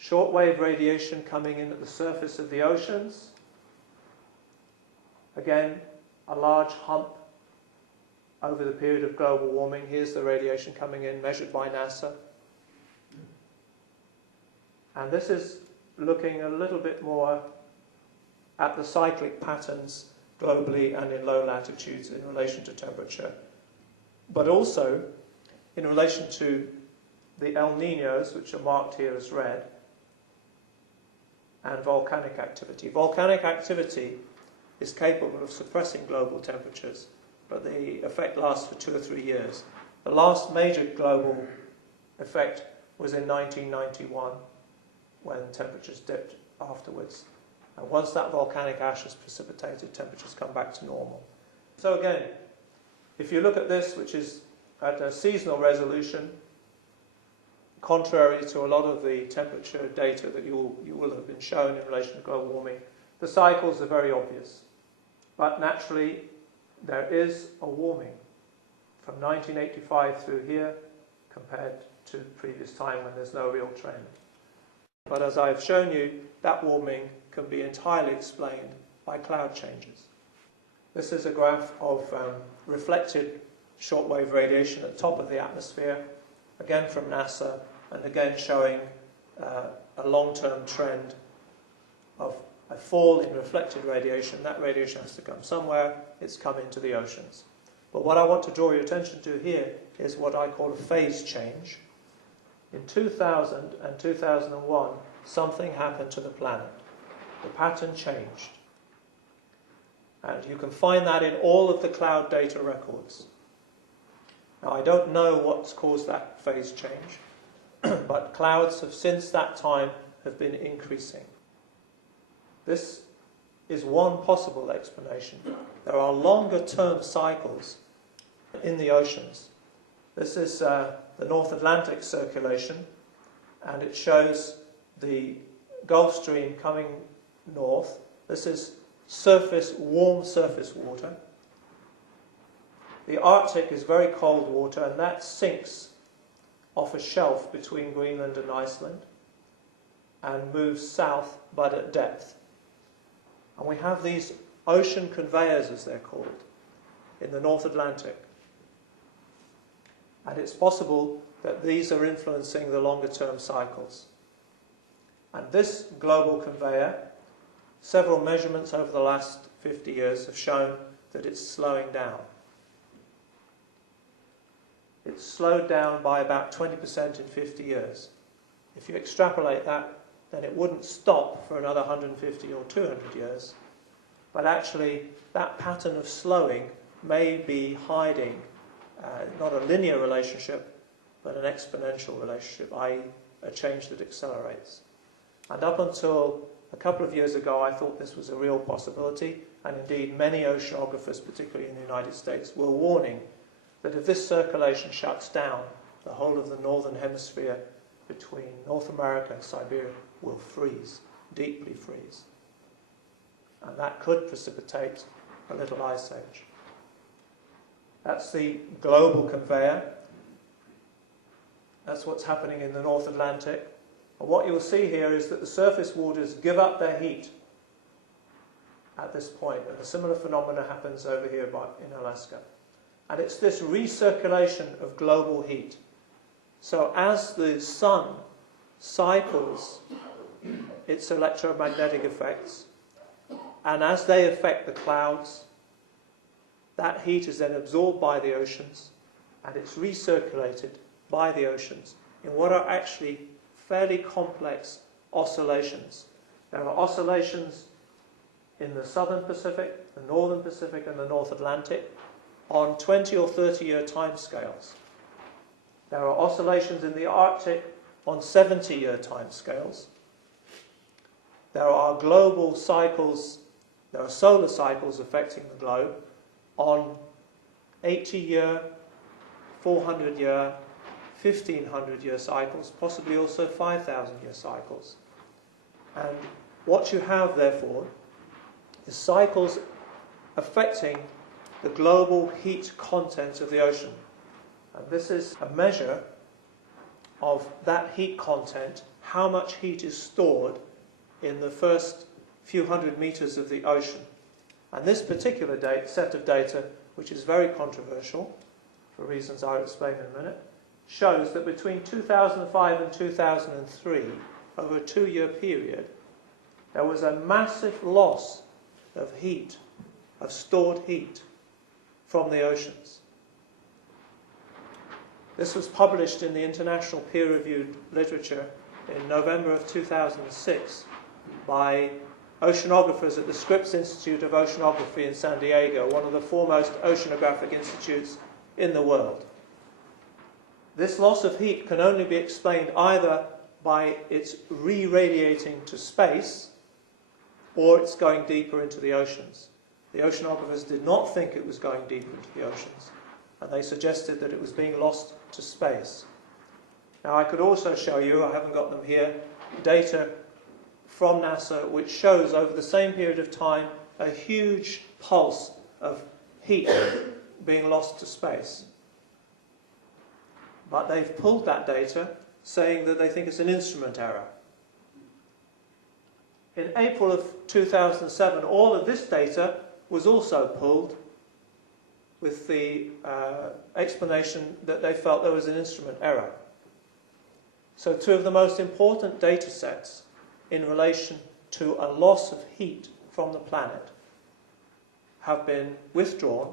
Shortwave radiation coming in at the surface of the oceans. Again, a large hump over the period of global warming. Here's the radiation coming in, measured by NASA. And this is looking a little bit more at the cyclic patterns globally and in low latitudes in relation to temperature, but also in relation to the El Niños, which are marked here as red, and volcanic activity. Volcanic activity is capable of suppressing global temperatures, but the effect lasts for 2 or 3 years. The last major global effect was in 1991, when temperatures dipped afterwards. And once that volcanic ash has precipitated, temperatures come back to normal. So again, if you look at this, which is at a seasonal resolution, contrary to a lot of the temperature data that you will have been shown in relation to global warming, the cycles are very obvious. But naturally, there is a warming from 1985 through here compared to previous time when there's no real trend. But as I've shown you, that warming can be entirely explained by cloud changes. This is a graph of reflected shortwave radiation at the top of the atmosphere, again from NASA, and again showing a long-term trend of a fall in reflected radiation. That radiation has to come somewhere. It's come into the oceans. But what I want to draw your attention to here is what I call a phase change. In 2000 and 2001, something happened to the planet. The pattern changed. And you can find that in all of the cloud data records. Now, I don't know what's caused that phase change, but clouds have since that time have been increasing. This is one possible explanation. There are longer-term cycles in the oceans. This is the North Atlantic circulation, and it shows the Gulf Stream coming north. This is warm surface water. The Arctic is very cold water, and that sinks off a shelf between Greenland and Iceland and moves south, but at depth. And we have these ocean conveyors, as they're called, in the North Atlantic. And it's possible that these are influencing the longer-term cycles. And this global conveyor, several measurements over the last 50 years have shown that it's slowing down. It's slowed down by about 20% in 50 years. If you extrapolate that, then it wouldn't stop for another 150 or 200 years. But actually, that pattern of slowing may be hiding not a linear relationship, but an exponential relationship, i.e. a change that accelerates. And up until a couple of years ago, I thought this was a real possibility, and indeed many oceanographers, particularly in the United States, were warning that if this circulation shuts down, the whole of the northern hemisphere between North America and Siberia will freeze, deeply freeze. And that could precipitate a little ice age. That's the global conveyor. That's what's happening in the North Atlantic. And what you'll see here is that the surface waters give up their heat at this point, and a similar phenomena happens over here in Alaska. And it's this recirculation of global heat. So as the sun cycles its electromagnetic effects, and as they affect the clouds, that heat is then absorbed by the oceans, and it's recirculated by the oceans in what are actually fairly complex oscillations. There are oscillations in the southern Pacific, the northern Pacific, and the North Atlantic on 20 or 30-year timescales. There are oscillations in the Arctic on 70-year timescales. There are global cycles, there are solar cycles affecting the globe on 80-year, 400-year, 1,500-year cycles, possibly also 5,000-year cycles. And what you have, therefore, is cycles affecting the global heat content of the ocean. And this is a measure of that heat content, how much heat is stored in the first few hundred meters of the ocean. And this particular set of data, which is very controversial, for reasons I'll explain in a minute, shows that between 2005 and 2003, over a 2-year period, there was a massive loss of heat, of stored heat, from the oceans. This was published in the international peer-reviewed literature in November of 2006 by oceanographers at the Scripps Institute of Oceanography in San Diego, one of the foremost oceanographic institutes in the world. This loss of heat can only be explained either by its re-radiating to space or it's going deeper into the oceans. The oceanographers did not think it was going deeper into the oceans, and they suggested that it was being lost to space. Now, I could also show you, I haven't got them here, data from NASA which shows over the same period of time a huge pulse of heat being lost to space. But they've pulled that data, saying that they think it's an instrument error. In April of 2007, all of this data was also pulled with the explanation that they felt there was an instrument error. So two of the most important data sets in relation to a loss of heat from the planet have been withdrawn,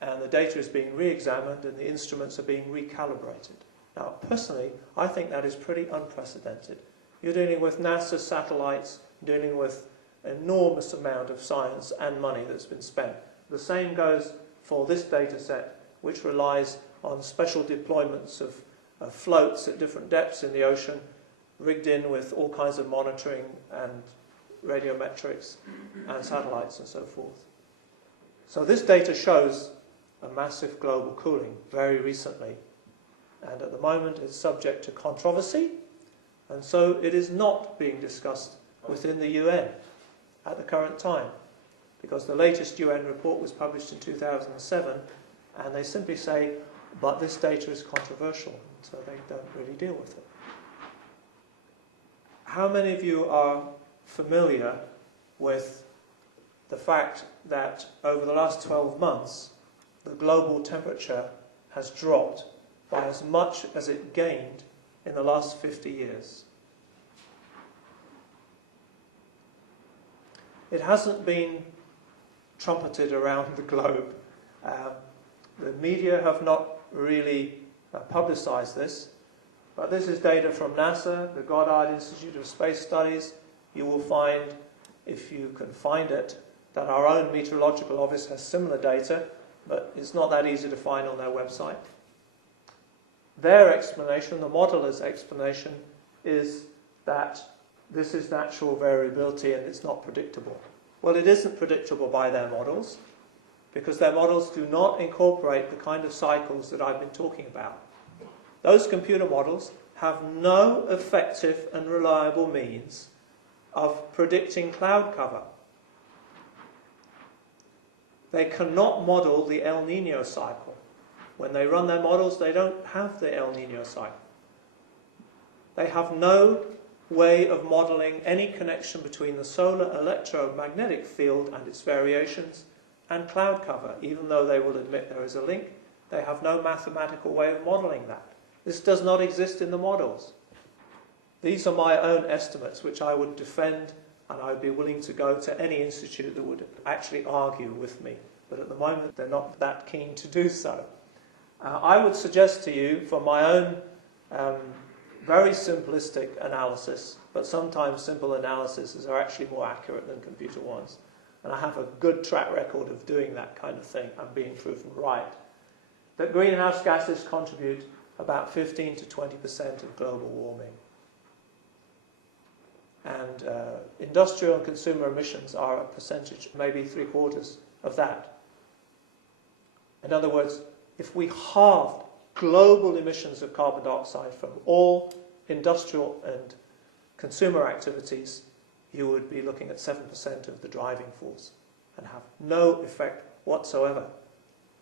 and the data is being re-examined and the instruments are being recalibrated. Now, personally, I think that is pretty unprecedented. You're dealing with NASA satellites, dealing with an enormous amount of science and money that's been spent. The same goes for this data set, which relies on special deployments of floats at different depths in the ocean, rigged in with all kinds of monitoring and radiometrics and satellites and so forth. So this data shows a massive global cooling very recently, and at the moment it's subject to controversy, And so it is not being discussed within the UN at the current time, because the latest UN report was published in 2007, and they simply say, but this data is controversial, so they don't really deal with it. How many of you are familiar with the fact that over the last 12 months, the global temperature has dropped by as much as it gained in the last 50 years? It hasn't been trumpeted around the globe. The media have not really publicized this, but this is data from NASA, the Goddard Institute of Space Studies. You will find, if you can find it, that our own meteorological office has similar data, but it's not that easy to find on their website. Their explanation, the modeller's explanation, is that this is natural variability and it's not predictable. Well, it isn't predictable by their models, because their models do not incorporate the kind of cycles that I've been talking about. Those computer models have no effective and reliable means of predicting cloud cover. They cannot model the El Niño cycle. When they run their models, they don't have the El Niño cycle. They have no way of modeling any connection between the solar electromagnetic field and its variations and cloud cover. Even though they will admit there is a link, they have no mathematical way of modeling that. This does not exist in the models. These are my own estimates, which I would defend, and I would be willing to go to any institute that would actually argue with me. But at the moment, they're not that keen to do so. I would suggest to you, for my own very simplistic analysis, but sometimes simple analyses are actually more accurate than computer ones. And I have a good track record of doing that kind of thing and being proven right, that greenhouse gases contribute about 15 to 20% of global warming. And industrial and consumer emissions are a percentage, maybe 3/4 of that. In other words, if we halved global emissions of carbon dioxide from all industrial and consumer activities, you would be looking at 7% of the driving force and have no effect whatsoever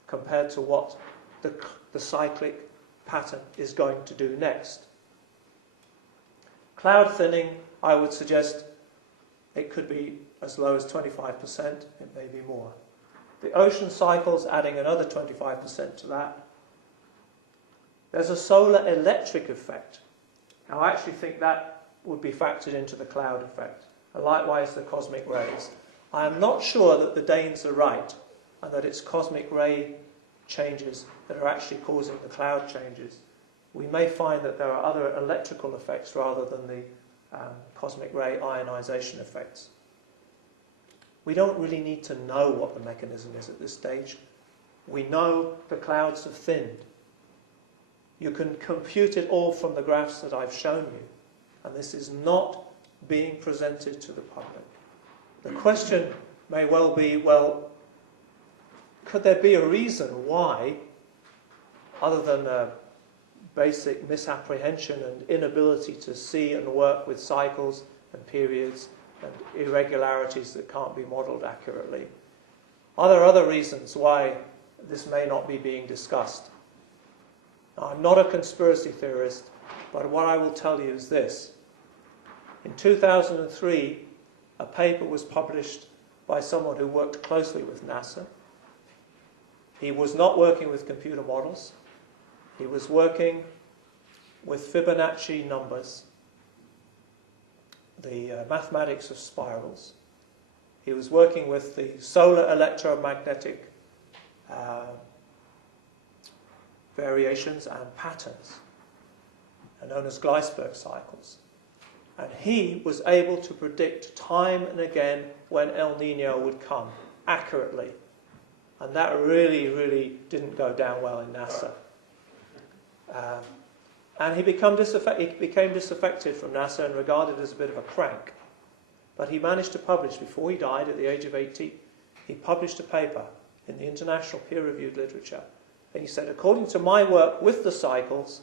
compared to what the cyclic pattern is going to do next. Cloud thinning, I would suggest it could be as low as 25%, it may be more. The ocean cycles, adding another 25% to that. There's a solar electric effect. Now, I actually think that would be factored into the cloud effect, and likewise the cosmic rays. I am not sure that the Danes are right, and that it's cosmic ray changes that are actually causing the cloud changes. We may find that there are other electrical effects rather than the cosmic ray ionization effects. We don't really need to know what the mechanism is at this stage. We know the clouds have thinned. You can compute it all from the graphs that I've shown you, and this is not being presented to the public. The question may well be, well, could there be a reason why, other than a basic misapprehension and inability to see and work with cycles and periods and irregularities that can't be modelled accurately, are there other reasons why this may not be being discussed? Now, I'm not a conspiracy theorist, but what I will tell you is this. In 2003, a paper was published by someone who worked closely with NASA. He was not working with computer models. He was working with Fibonacci numbers, the mathematics of spirals. He was working with the solar electromagnetic variations and patterns, known as Gleisberg cycles. And he was able to predict time and again when El Niño would come, accurately. And that really, really didn't go down well in NASA. And he became disaffected from NASA and regarded as a bit of a crank. But he managed to publish, before he died at the age of 80, he published a paper in the international peer-reviewed literature. And he said, according to my work with the cycles,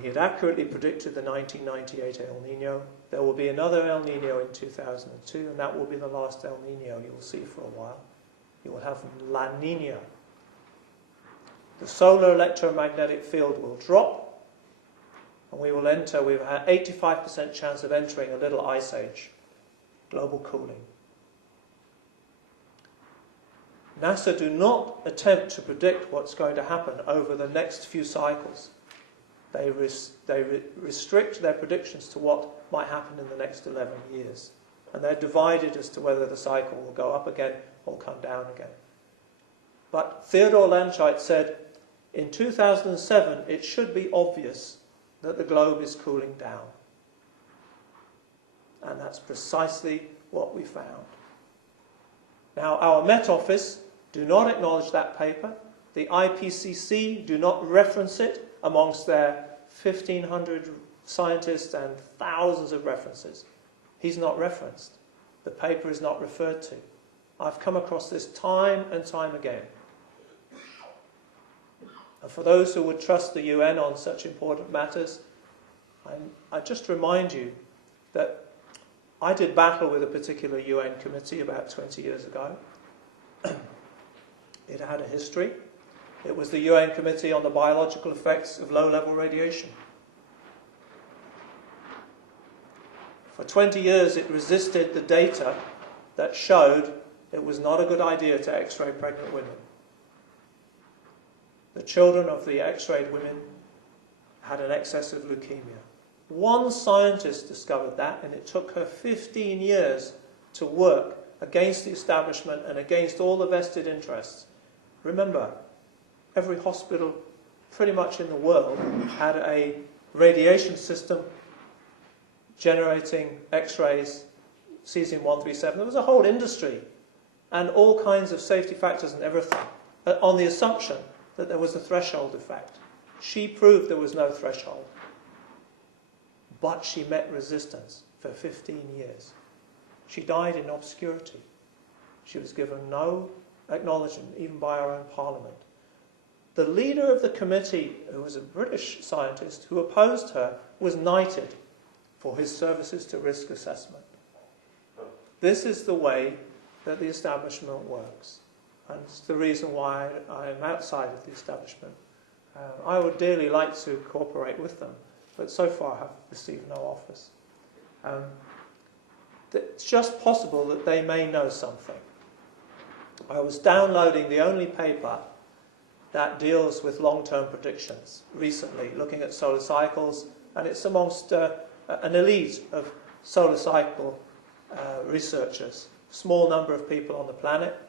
He had accurately predicted the 1998 El Nino. There will be another El Nino in 2002, and that will be the last El Nino you will see for a while. You will have La Nina. The solar electromagnetic field will drop, and we will enter, we've had 85% chance of entering a little ice age, global cooling. NASA do not attempt to predict what's going to happen over the next few cycles. They restrict their predictions to what might happen in the next 11 years. And they're divided as to whether the cycle will go up again or come down again. But Theodore Landscheid said, in 2007, it should be obvious that the globe is cooling down. And that's precisely what we found. Now, our Met Office do not acknowledge that paper. The IPCC do not reference it amongst their 1,500 scientists and thousands of references. He's not referenced. The paper is not referred to. I've come across this time and time again. And for those who would trust the UN on such important matters, I just remind you that I did battle with a particular UN committee about 20 years ago. It had a history. It was the UN Committee on the Biological Effects of Low-Level Radiation. For 20 years it resisted the data that showed it was not a good idea to X-ray pregnant women. The children of the X-rayed women had an excess of leukemia. One scientist discovered that, and it took her 15 years to work against the establishment and against all the vested interests. Remember, every hospital pretty much in the world had a radiation system generating X-rays, cesium-137. There was a whole industry and all kinds of safety factors and everything on the assumption that there was a threshold effect. She proved there was no threshold. But she met resistance for 15 years. She died in obscurity. She was given no acknowledgement, even by our own parliament. The leader of the committee, who was a British scientist who opposed her, was knighted for his services to risk assessment. This is the way that the establishment works. And it's the reason why I am outside of the establishment. I would dearly like to cooperate with them, but so far have received no offers. It's just possible that they may know something. I was downloading the only paper that deals with long-term predictions recently, looking at solar cycles, and it's amongst an elite of solar cycle researchers, small number of people on the planet.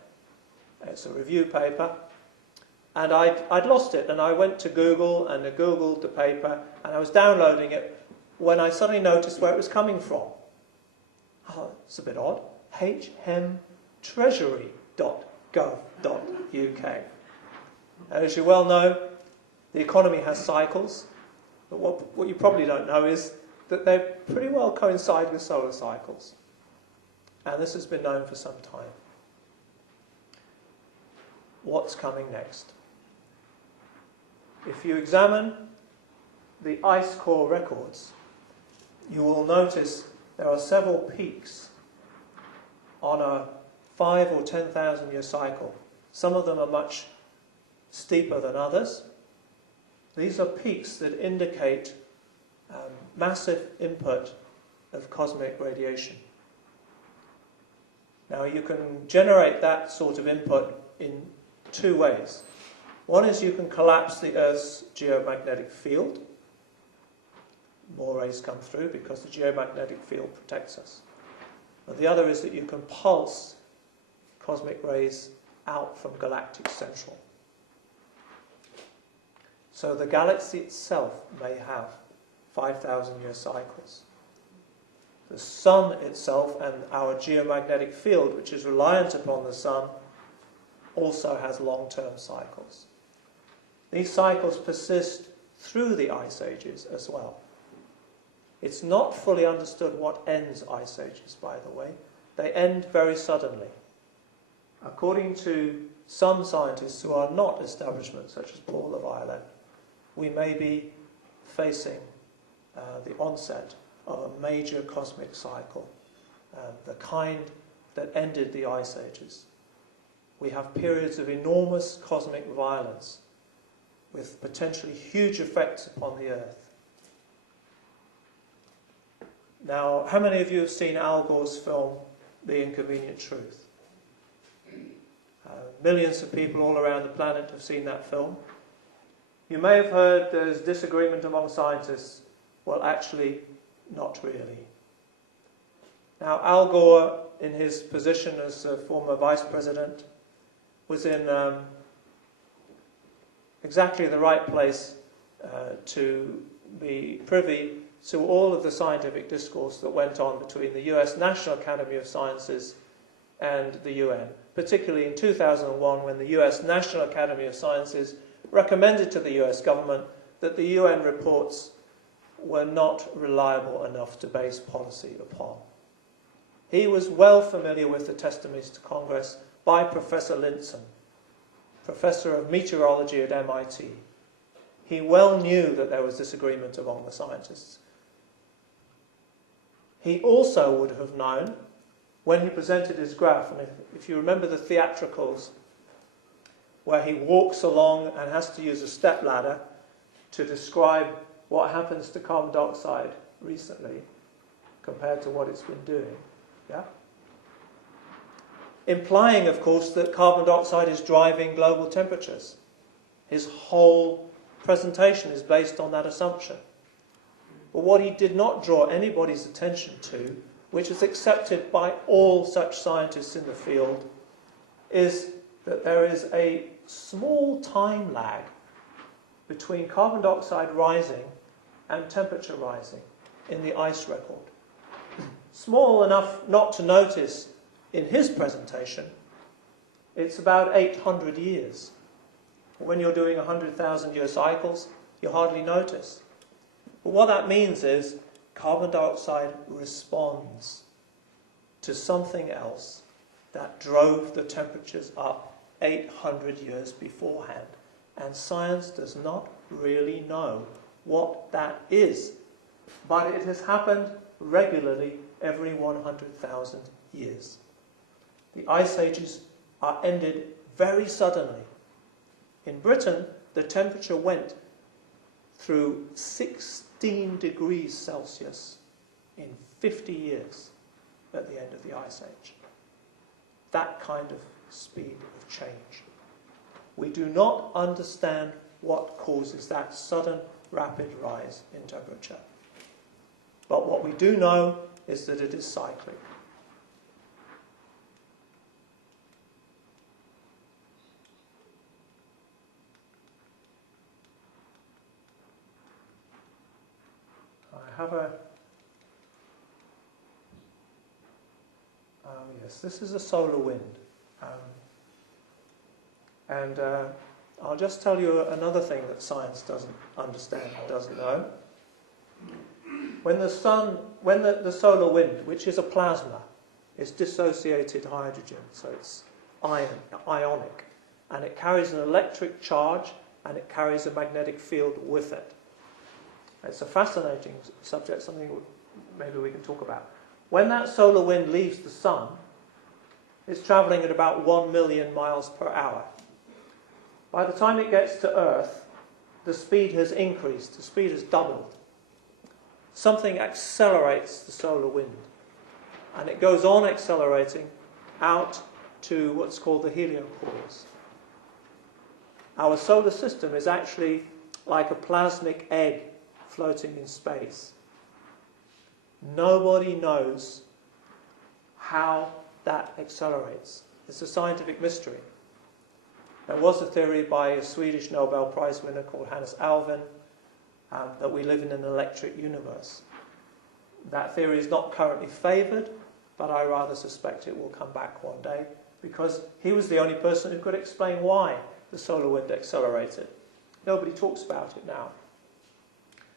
It's a review paper, and I'd lost it, and I went to Google, and I Googled the paper, and I was downloading it when I suddenly noticed where it was coming from. Oh, it's a bit odd. hmtreasury.gov.uk. As you well know, the economy has cycles, but what you probably don't know is that they pretty well coincide with solar cycles. And this has been known for some time. What's coming next? If you examine the ice core records, you will notice there are several peaks on a 5 or 10,000 year cycle. Some of them are much steeper than others. These are peaks that indicate massive input of cosmic radiation. Now you can generate that sort of input in two ways. One is you can collapse the Earth's geomagnetic field. More rays come through because the geomagnetic field protects us. And the other is that you can pulse cosmic rays out from galactic central. So the galaxy itself may have 5,000 year cycles. The sun itself and our geomagnetic field, which is reliant upon the sun, also has long-term cycles. These cycles persist through the ice ages as well. It's not fully understood what ends ice ages, by the way. They end very suddenly. According to some scientists who are not establishments, such as Paul of Ireland, we may be facing the onset of a major cosmic cycle, the kind that ended the ice ages. We have periods of enormous cosmic violence with potentially huge effects upon the Earth. Now, how many of you have seen Al Gore's film, The Inconvenient Truth? Millions of people all around the planet have seen that film. You may have heard there's disagreement among scientists. Well, actually, not really. Now, Al Gore, in his position as a former vice president, was in exactly the right place to be privy to all of the scientific discourse that went on between the US National Academy of Sciences and the UN, particularly in 2001 when the US National Academy of Sciences recommended to the US government that the UN reports were not reliable enough to base policy upon. He was well familiar with the testimonies to Congress by Professor Lindzen, Professor of Meteorology at MIT. He well knew that there was disagreement among the scientists. He also would have known, when he presented his graph, and if you remember the theatricals, where he walks along and has to use a stepladder to describe what happens to carbon dioxide recently compared to what it's been doing. Yeah? Implying, of course, that carbon dioxide is driving global temperatures. His whole presentation is based on that assumption. But what he did not draw anybody's attention to, which is accepted by all such scientists in the field, is that there is a small time lag between carbon dioxide rising and temperature rising in the ice record. Small enough not to notice in his presentation. It's about 800 years. When you're doing 100,000-year cycles, you hardly notice. But what that means is carbon dioxide responds to something else that drove the temperatures up 800 years beforehand. And science does not really know what that is. But it has happened regularly every 100,000 years. The ice ages are ended very suddenly. In Britain, the temperature went through 16 degrees Celsius in 50 years at the end of the ice age. That kind of speed of change. We do not understand what causes that sudden, rapid rise in temperature. But what we do know is that it is cyclic. I have a... yes, this is a solar wind. I'll just tell you another thing that science doesn't understand, doesn't know. When the solar wind, which is a plasma, is dissociated hydrogen, so it's ionic, and it carries an electric charge and it carries a magnetic field with it. It's a fascinating subject, something maybe we can talk about. When that solar wind leaves the sun, it's travelling at about 1 million miles per hour. By the time it gets to Earth, the speed has increased, the speed has doubled. Something accelerates the solar wind, and it goes on accelerating out to what's called the heliocores. Our solar system is actually like a plasmic egg floating in space. Nobody knows how that accelerates. It's a scientific mystery. There was a theory by a Swedish Nobel Prize winner called Hannes Alfvén that we live in an electric universe. That theory is not currently favoured, but I rather suspect it will come back one day, because he was the only person who could explain why the solar wind accelerated. Nobody talks about it now.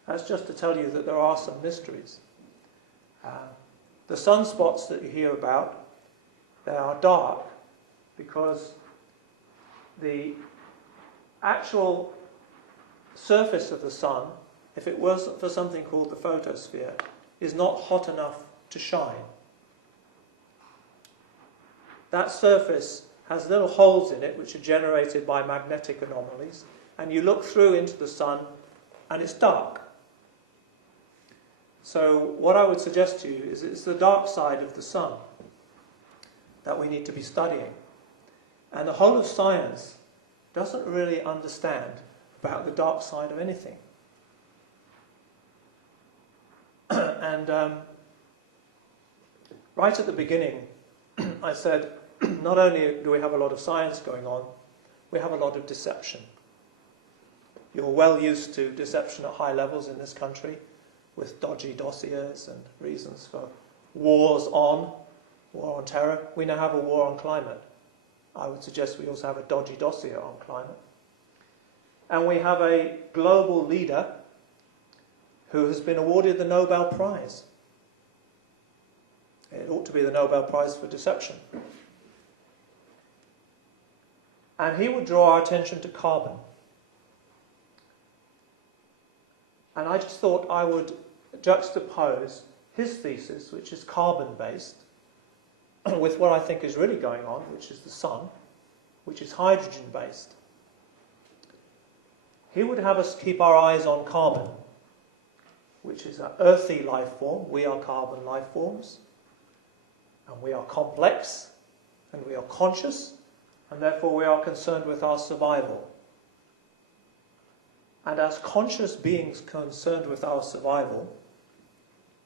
That's just to tell you that there are some mysteries. The sunspots that you hear about, they are dark because the actual surface of the sun if it wasn't for something called the photosphere, is not hot enough to shine. That surface has little holes in it which are generated by magnetic anomalies, and you look through into the sun and it's dark. So what I would suggest to you is it's the dark side of the sun that we need to be studying. And the whole of science doesn't really understand about the dark side of anything. And right at the beginning, I said, not only do we have a lot of science going on, we have a lot of deception. You're well used to deception at high levels in this country, with dodgy dossiers and reasons for war on terror. We now have a war on climate. I would suggest we also have a dodgy dossier on climate. And we have a global leader who has been awarded the Nobel Prize. It ought to be the Nobel Prize for deception. And he would draw our attention to carbon. And I just thought I would juxtapose his thesis, which is carbon-based, with what I think is really going on, which is the sun, which is hydrogen-based. He would have us keep our eyes on carbon, which is an earthy life form. We are carbon life forms, and we are complex, and we are conscious, and therefore we are concerned with our survival. And as conscious beings concerned with our survival,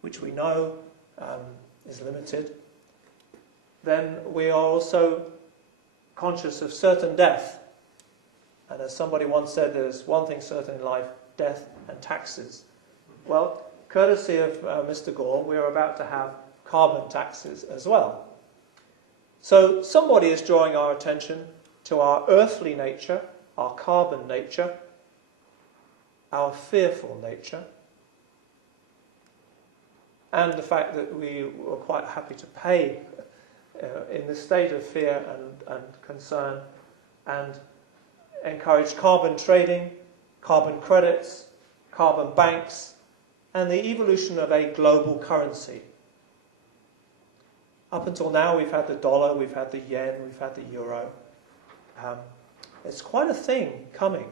which we know is limited, then we are also conscious of certain death. And as somebody once said, there's one thing certain in life, death and taxes. Well, courtesy of Mr. Gore, we are about to have carbon taxes as well. So somebody is drawing our attention to our earthly nature, our carbon nature, our fearful nature, and the fact that we were quite happy to pay in this state of fear and concern, and encourage carbon trading, carbon credits, carbon banks, and the evolution of a global currency. Up until now, we've had the dollar, we've had the yen, we've had the euro. It's quite a thing coming.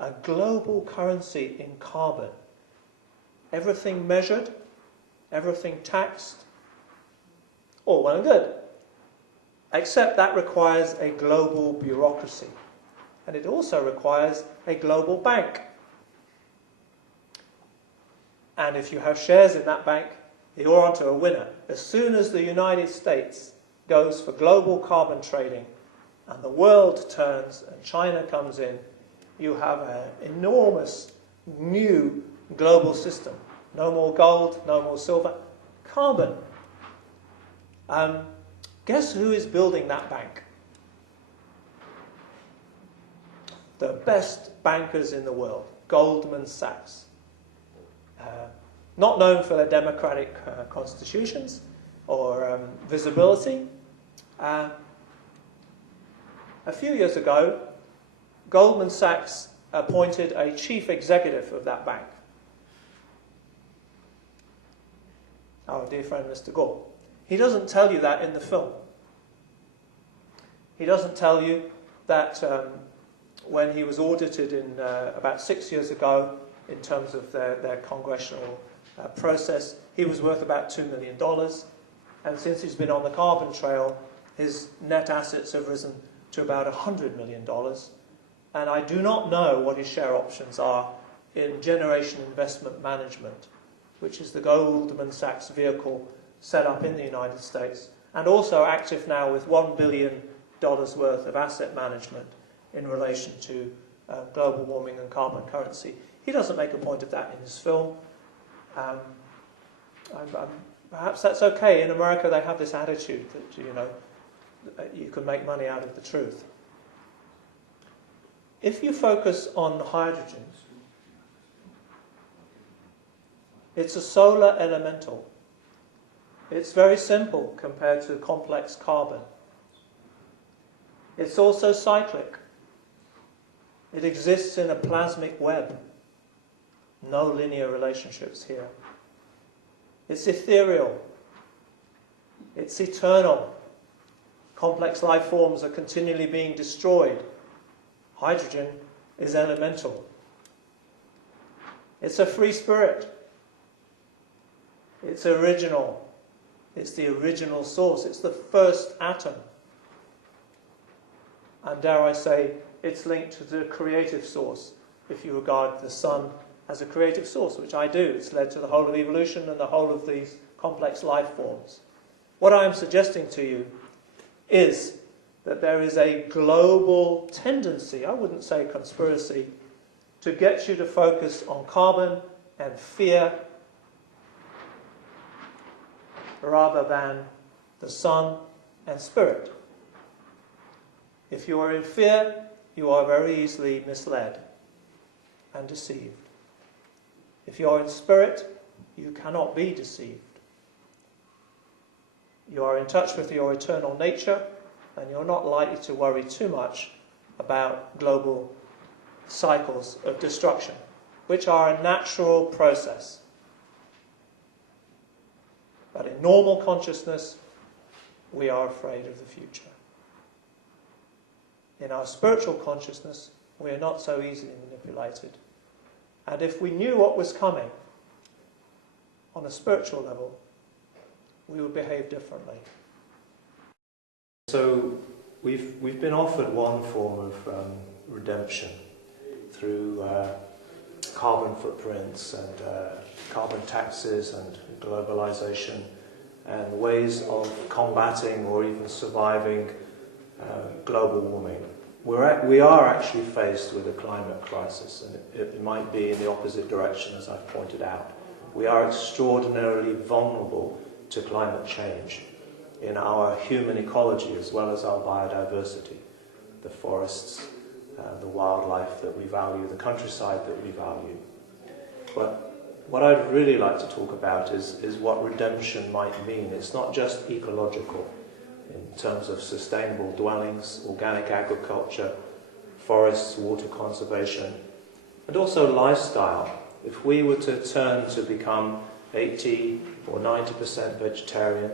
A global currency in carbon. Everything measured, everything taxed, all well and good. Except that requires a global bureaucracy. And it also requires a global bank. And if you have shares in that bank, you're onto a winner. As soon as the United States goes for global carbon trading and the world turns and China comes in, you have an enormous new global system. No more gold, no more silver. Carbon. Guess who is building that bank? The best bankers in the world, Goldman Sachs. Not known for their democratic constitutions or visibility. A few years ago, Goldman Sachs appointed a chief executive of that bank. Our dear friend Mr. Gore. He doesn't tell you that in the film. He doesn't tell you that when he was audited in about 6 years ago in terms of their congressional process, he was worth about $2 million. And since he's been on the carbon trail, his net assets have risen to about $100 million. And I do not know what his share options are in Generation Investment Management, which is the Goldman Sachs vehicle set up in the United States, and also active now with $1 billion worth of asset management in relation to global warming and carbon currency. He doesn't make a point of that in his film. Perhaps that's okay. In America, they have this attitude that you can make money out of the truth. If you focus on the hydrogen, it's a solar elemental. It's very simple compared to complex carbon. It's also cyclic. It exists in a plasmic web. No linear relationships here. It's ethereal. It's eternal. Complex life forms are continually being destroyed. Hydrogen is elemental. It's a free spirit. It's original. It's the original source. It's the first atom. And dare I say, it's linked to the creative source, if you regard the sun as a creative source, which I do. It's led to the whole of evolution and the whole of these complex life forms. What I am suggesting to you is that there is a global tendency, I wouldn't say conspiracy, to get you to focus on carbon and fear rather than the sun and spirit. If you are in fear, you are very easily misled and deceived. If you are in spirit, you cannot be deceived. You are in touch with your eternal nature, and you're not likely to worry too much about global cycles of destruction, which are a natural process. But in normal consciousness, we are afraid of the future. In our spiritual consciousness, we are not so easily manipulated. And if we knew what was coming on a spiritual level, we would behave differently. So we've been offered one form of redemption through carbon footprints and carbon taxes and globalization and ways of combating or even surviving global warming. We are actually faced with a climate crisis, and it might be in the opposite direction, as I've pointed out. We are extraordinarily vulnerable to climate change in our human ecology as well as our biodiversity, the forests, the wildlife that we value, the countryside that we value. But what I'd really like to talk about is what redemption might mean. It's not just ecological in terms of sustainable dwellings, organic agriculture, forests, water conservation, and also lifestyle. If we were to turn to become 80 or 90% vegetarian,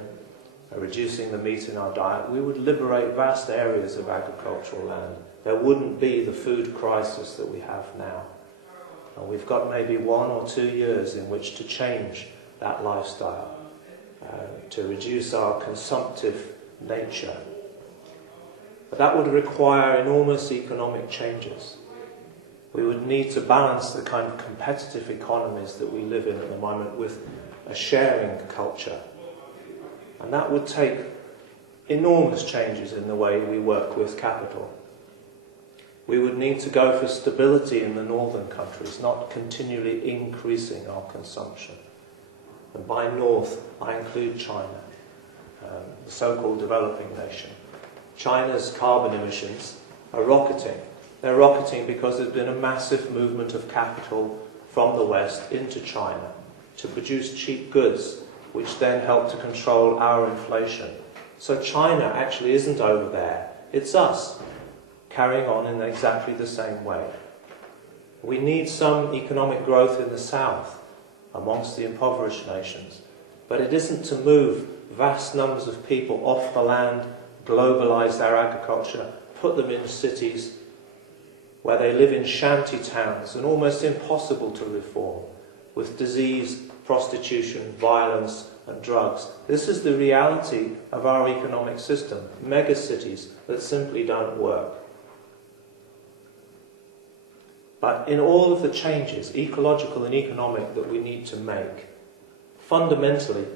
reducing the meat in our diet, we would liberate vast areas of agricultural land. There wouldn't be the food crisis that we have now. And we've got maybe 1 or 2 years in which to change that lifestyle, to reduce our consumptive nature. But that would require enormous economic changes. We would need to balance the kind of competitive economies that we live in at the moment with a sharing culture. And that would take enormous changes in the way we work with capital. We would need to go for stability in the northern countries, not continually increasing our consumption. And by north, I include China, the so-called developing nation. China's carbon emissions are rocketing. They're rocketing because there's been a massive movement of capital from the West into China to produce cheap goods, which then help to control our inflation. So China actually isn't over there. It's us, carrying on in exactly the same way. We need some economic growth in the south, amongst the impoverished nations. But it isn't to move vast numbers of people off the land, globalise their agriculture, put them in cities where they live in shanty towns and almost impossible to reform, with disease, prostitution, violence and drugs. This is the reality of our economic system, megacities that simply don't work. But in all of the changes, ecological and economic, that we need to make, fundamentally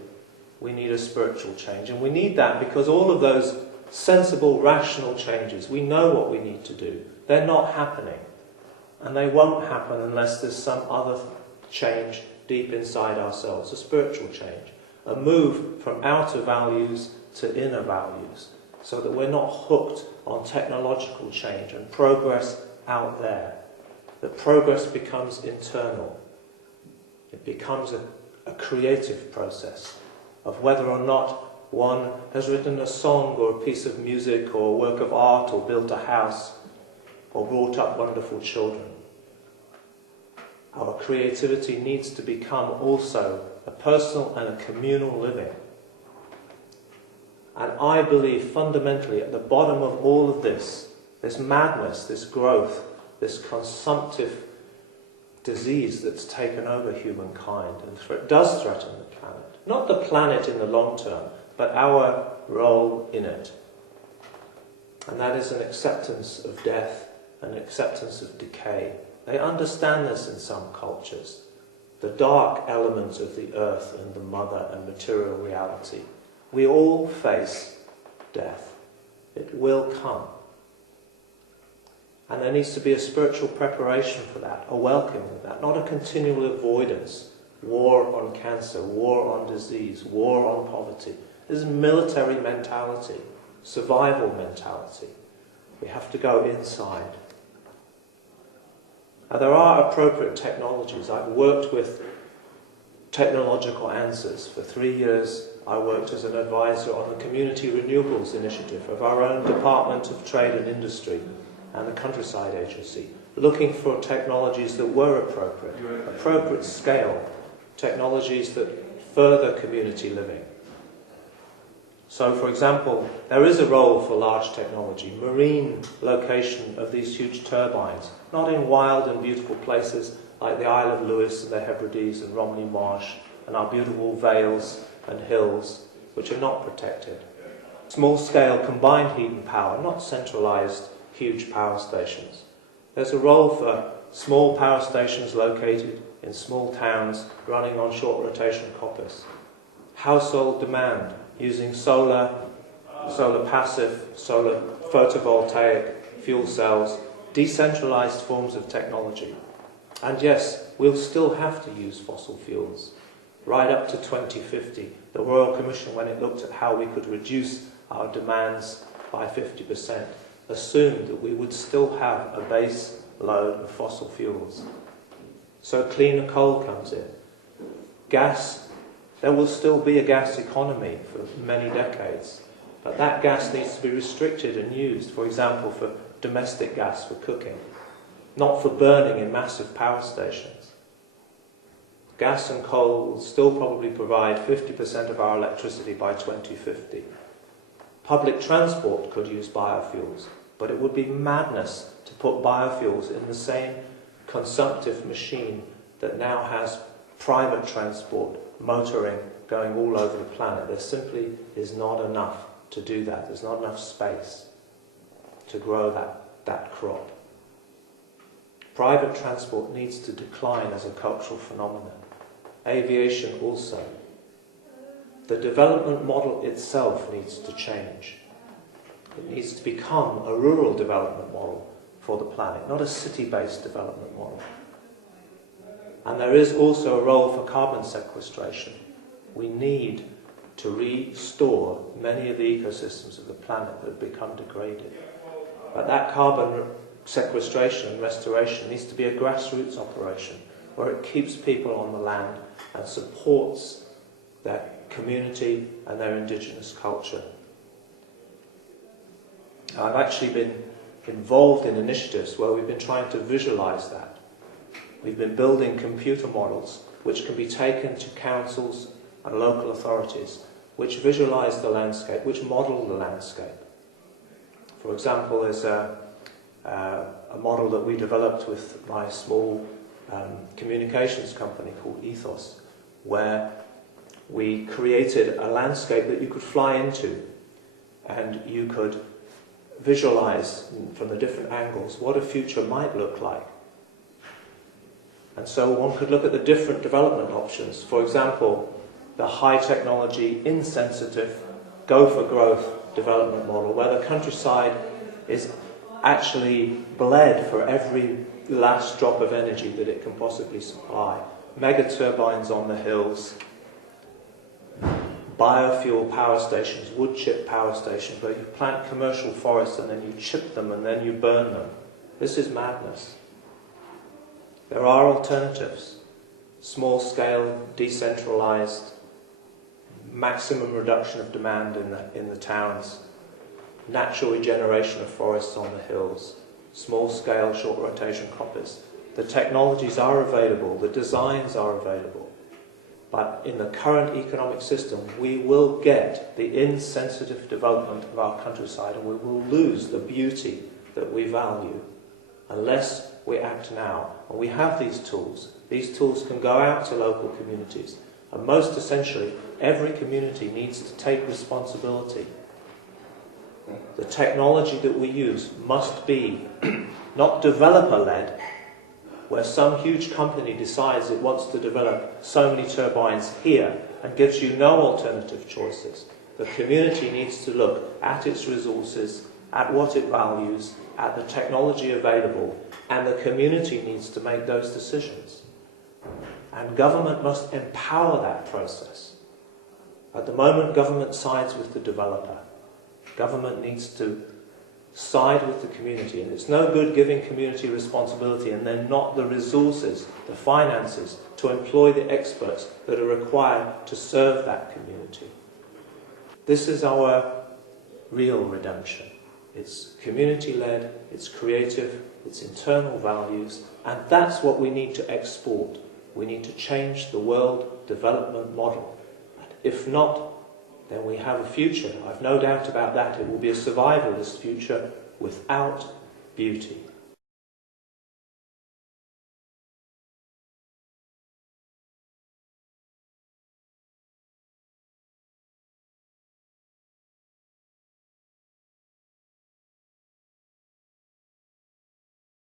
we need a spiritual change. And we need that because all of those sensible, rational changes, we know what we need to do. They're not happening. And they won't happen unless there's some other change deep inside ourselves, a spiritual change. A move from outer values to inner values, so that we're not hooked on technological change and progress out there. That progress becomes internal. It becomes a creative process of whether or not one has written a song or a piece of music or a work of art or built a house or brought up wonderful children. Our creativity needs to become also a personal and a communal living. And I believe fundamentally at the bottom of all of this madness, this growth, this consumptive disease that's taken over humankind and does threaten the planet. Not the planet in the long term, but our role in it. And that is an acceptance of death, an acceptance of decay. They understand this in some cultures. The dark elements of the earth and the mother and material reality. We all face death. It will come. And there needs to be a spiritual preparation for that, a welcoming of that, not a continual avoidance. War on cancer, war on disease, war on poverty. This is military mentality, survival mentality. We have to go inside. Now, there are appropriate technologies. I've worked with technological answers. For 3 years, I worked as an advisor on the Community Renewables Initiative of our own Department of Trade and Industry and the Countryside Agency, looking for technologies that were appropriate scale, technologies that further community living. So, for example, there is a role for large technology, marine location of these huge turbines, not in wild and beautiful places like the Isle of Lewis and the Hebrides and Romney Marsh and our beautiful vales and hills, which are not protected. Small-scale combined heat and power, not centralised huge power stations. There's a role for small power stations located in small towns running on short rotation coppers. Household demand using solar passive, solar photovoltaic fuel cells, decentralised forms of technology. And yes, we'll still have to use fossil fuels right up to 2050. The Royal Commission, when it looked at how we could reduce our demands by 50%, assumed that we would still have a base load of fossil fuels. So cleaner coal comes in. Gas, there will still be a gas economy for many decades, but that gas needs to be restricted and used, for example, for domestic gas for cooking, not for burning in massive power stations. Gas and coal will still probably provide 50% of our electricity by 2050. Public transport could use biofuels, but it would be madness to put biofuels in the same consumptive machine that now has private transport, motoring going all over the planet. There simply is not enough to do that. There's not enough space to grow that crop. Private transport needs to decline as a cultural phenomenon. Aviation also. The development model itself needs to change. It needs to become a rural development model for the planet, not a city-based development model. And there is also a role for carbon sequestration. We need to restore many of the ecosystems of the planet that have become degraded. But that carbon sequestration and restoration needs to be a grassroots operation where it keeps people on the land and supports their community and their indigenous culture. I've actually been involved in initiatives where we've been trying to visualize that. We've been building computer models which can be taken to councils and local authorities, which visualize the landscape, which model the landscape. For example, there's a model that we developed with my small communications company called Ethos, where we created a landscape that you could fly into and you could visualize from the different angles what a future might look like. And so one could look at the different development options. For example, the high technology, insensitive, go for growth development model, where the countryside is actually bled for every last drop of energy that it can possibly supply. Mega turbines on the hills, biofuel power stations, wood chip power stations, where you plant commercial forests and then you chip them and then you burn them. This is madness. There are alternatives. Small scale, decentralized, maximum reduction of demand in the towns, natural regeneration of forests on the hills, small scale, short rotation coppers. The technologies are available, the designs are available. But in the current economic system, we will get the insensitive development of our countryside, and we will lose the beauty that we value unless we act now. And we have these tools. These tools can go out to local communities. And most essentially, every community needs to take responsibility. The technology that we use must be not developer-led, where some huge company decides it wants to develop so many turbines here and gives you no alternative choices. The community needs to look at its resources, at what it values, at the technology available, and the community needs to make those decisions. And government must empower that process. At the moment, government sides with the developer. Government needs to side with the community, and it's no good giving community responsibility and then not the resources, the finances, to employ the experts that are required to serve that community. This is our real redemption. It's community-led, it's creative, it's internal values, and that's what we need to export. We need to change the world development model. And if not, then we have a future. I've no doubt about that. It will be a survivalist future without beauty.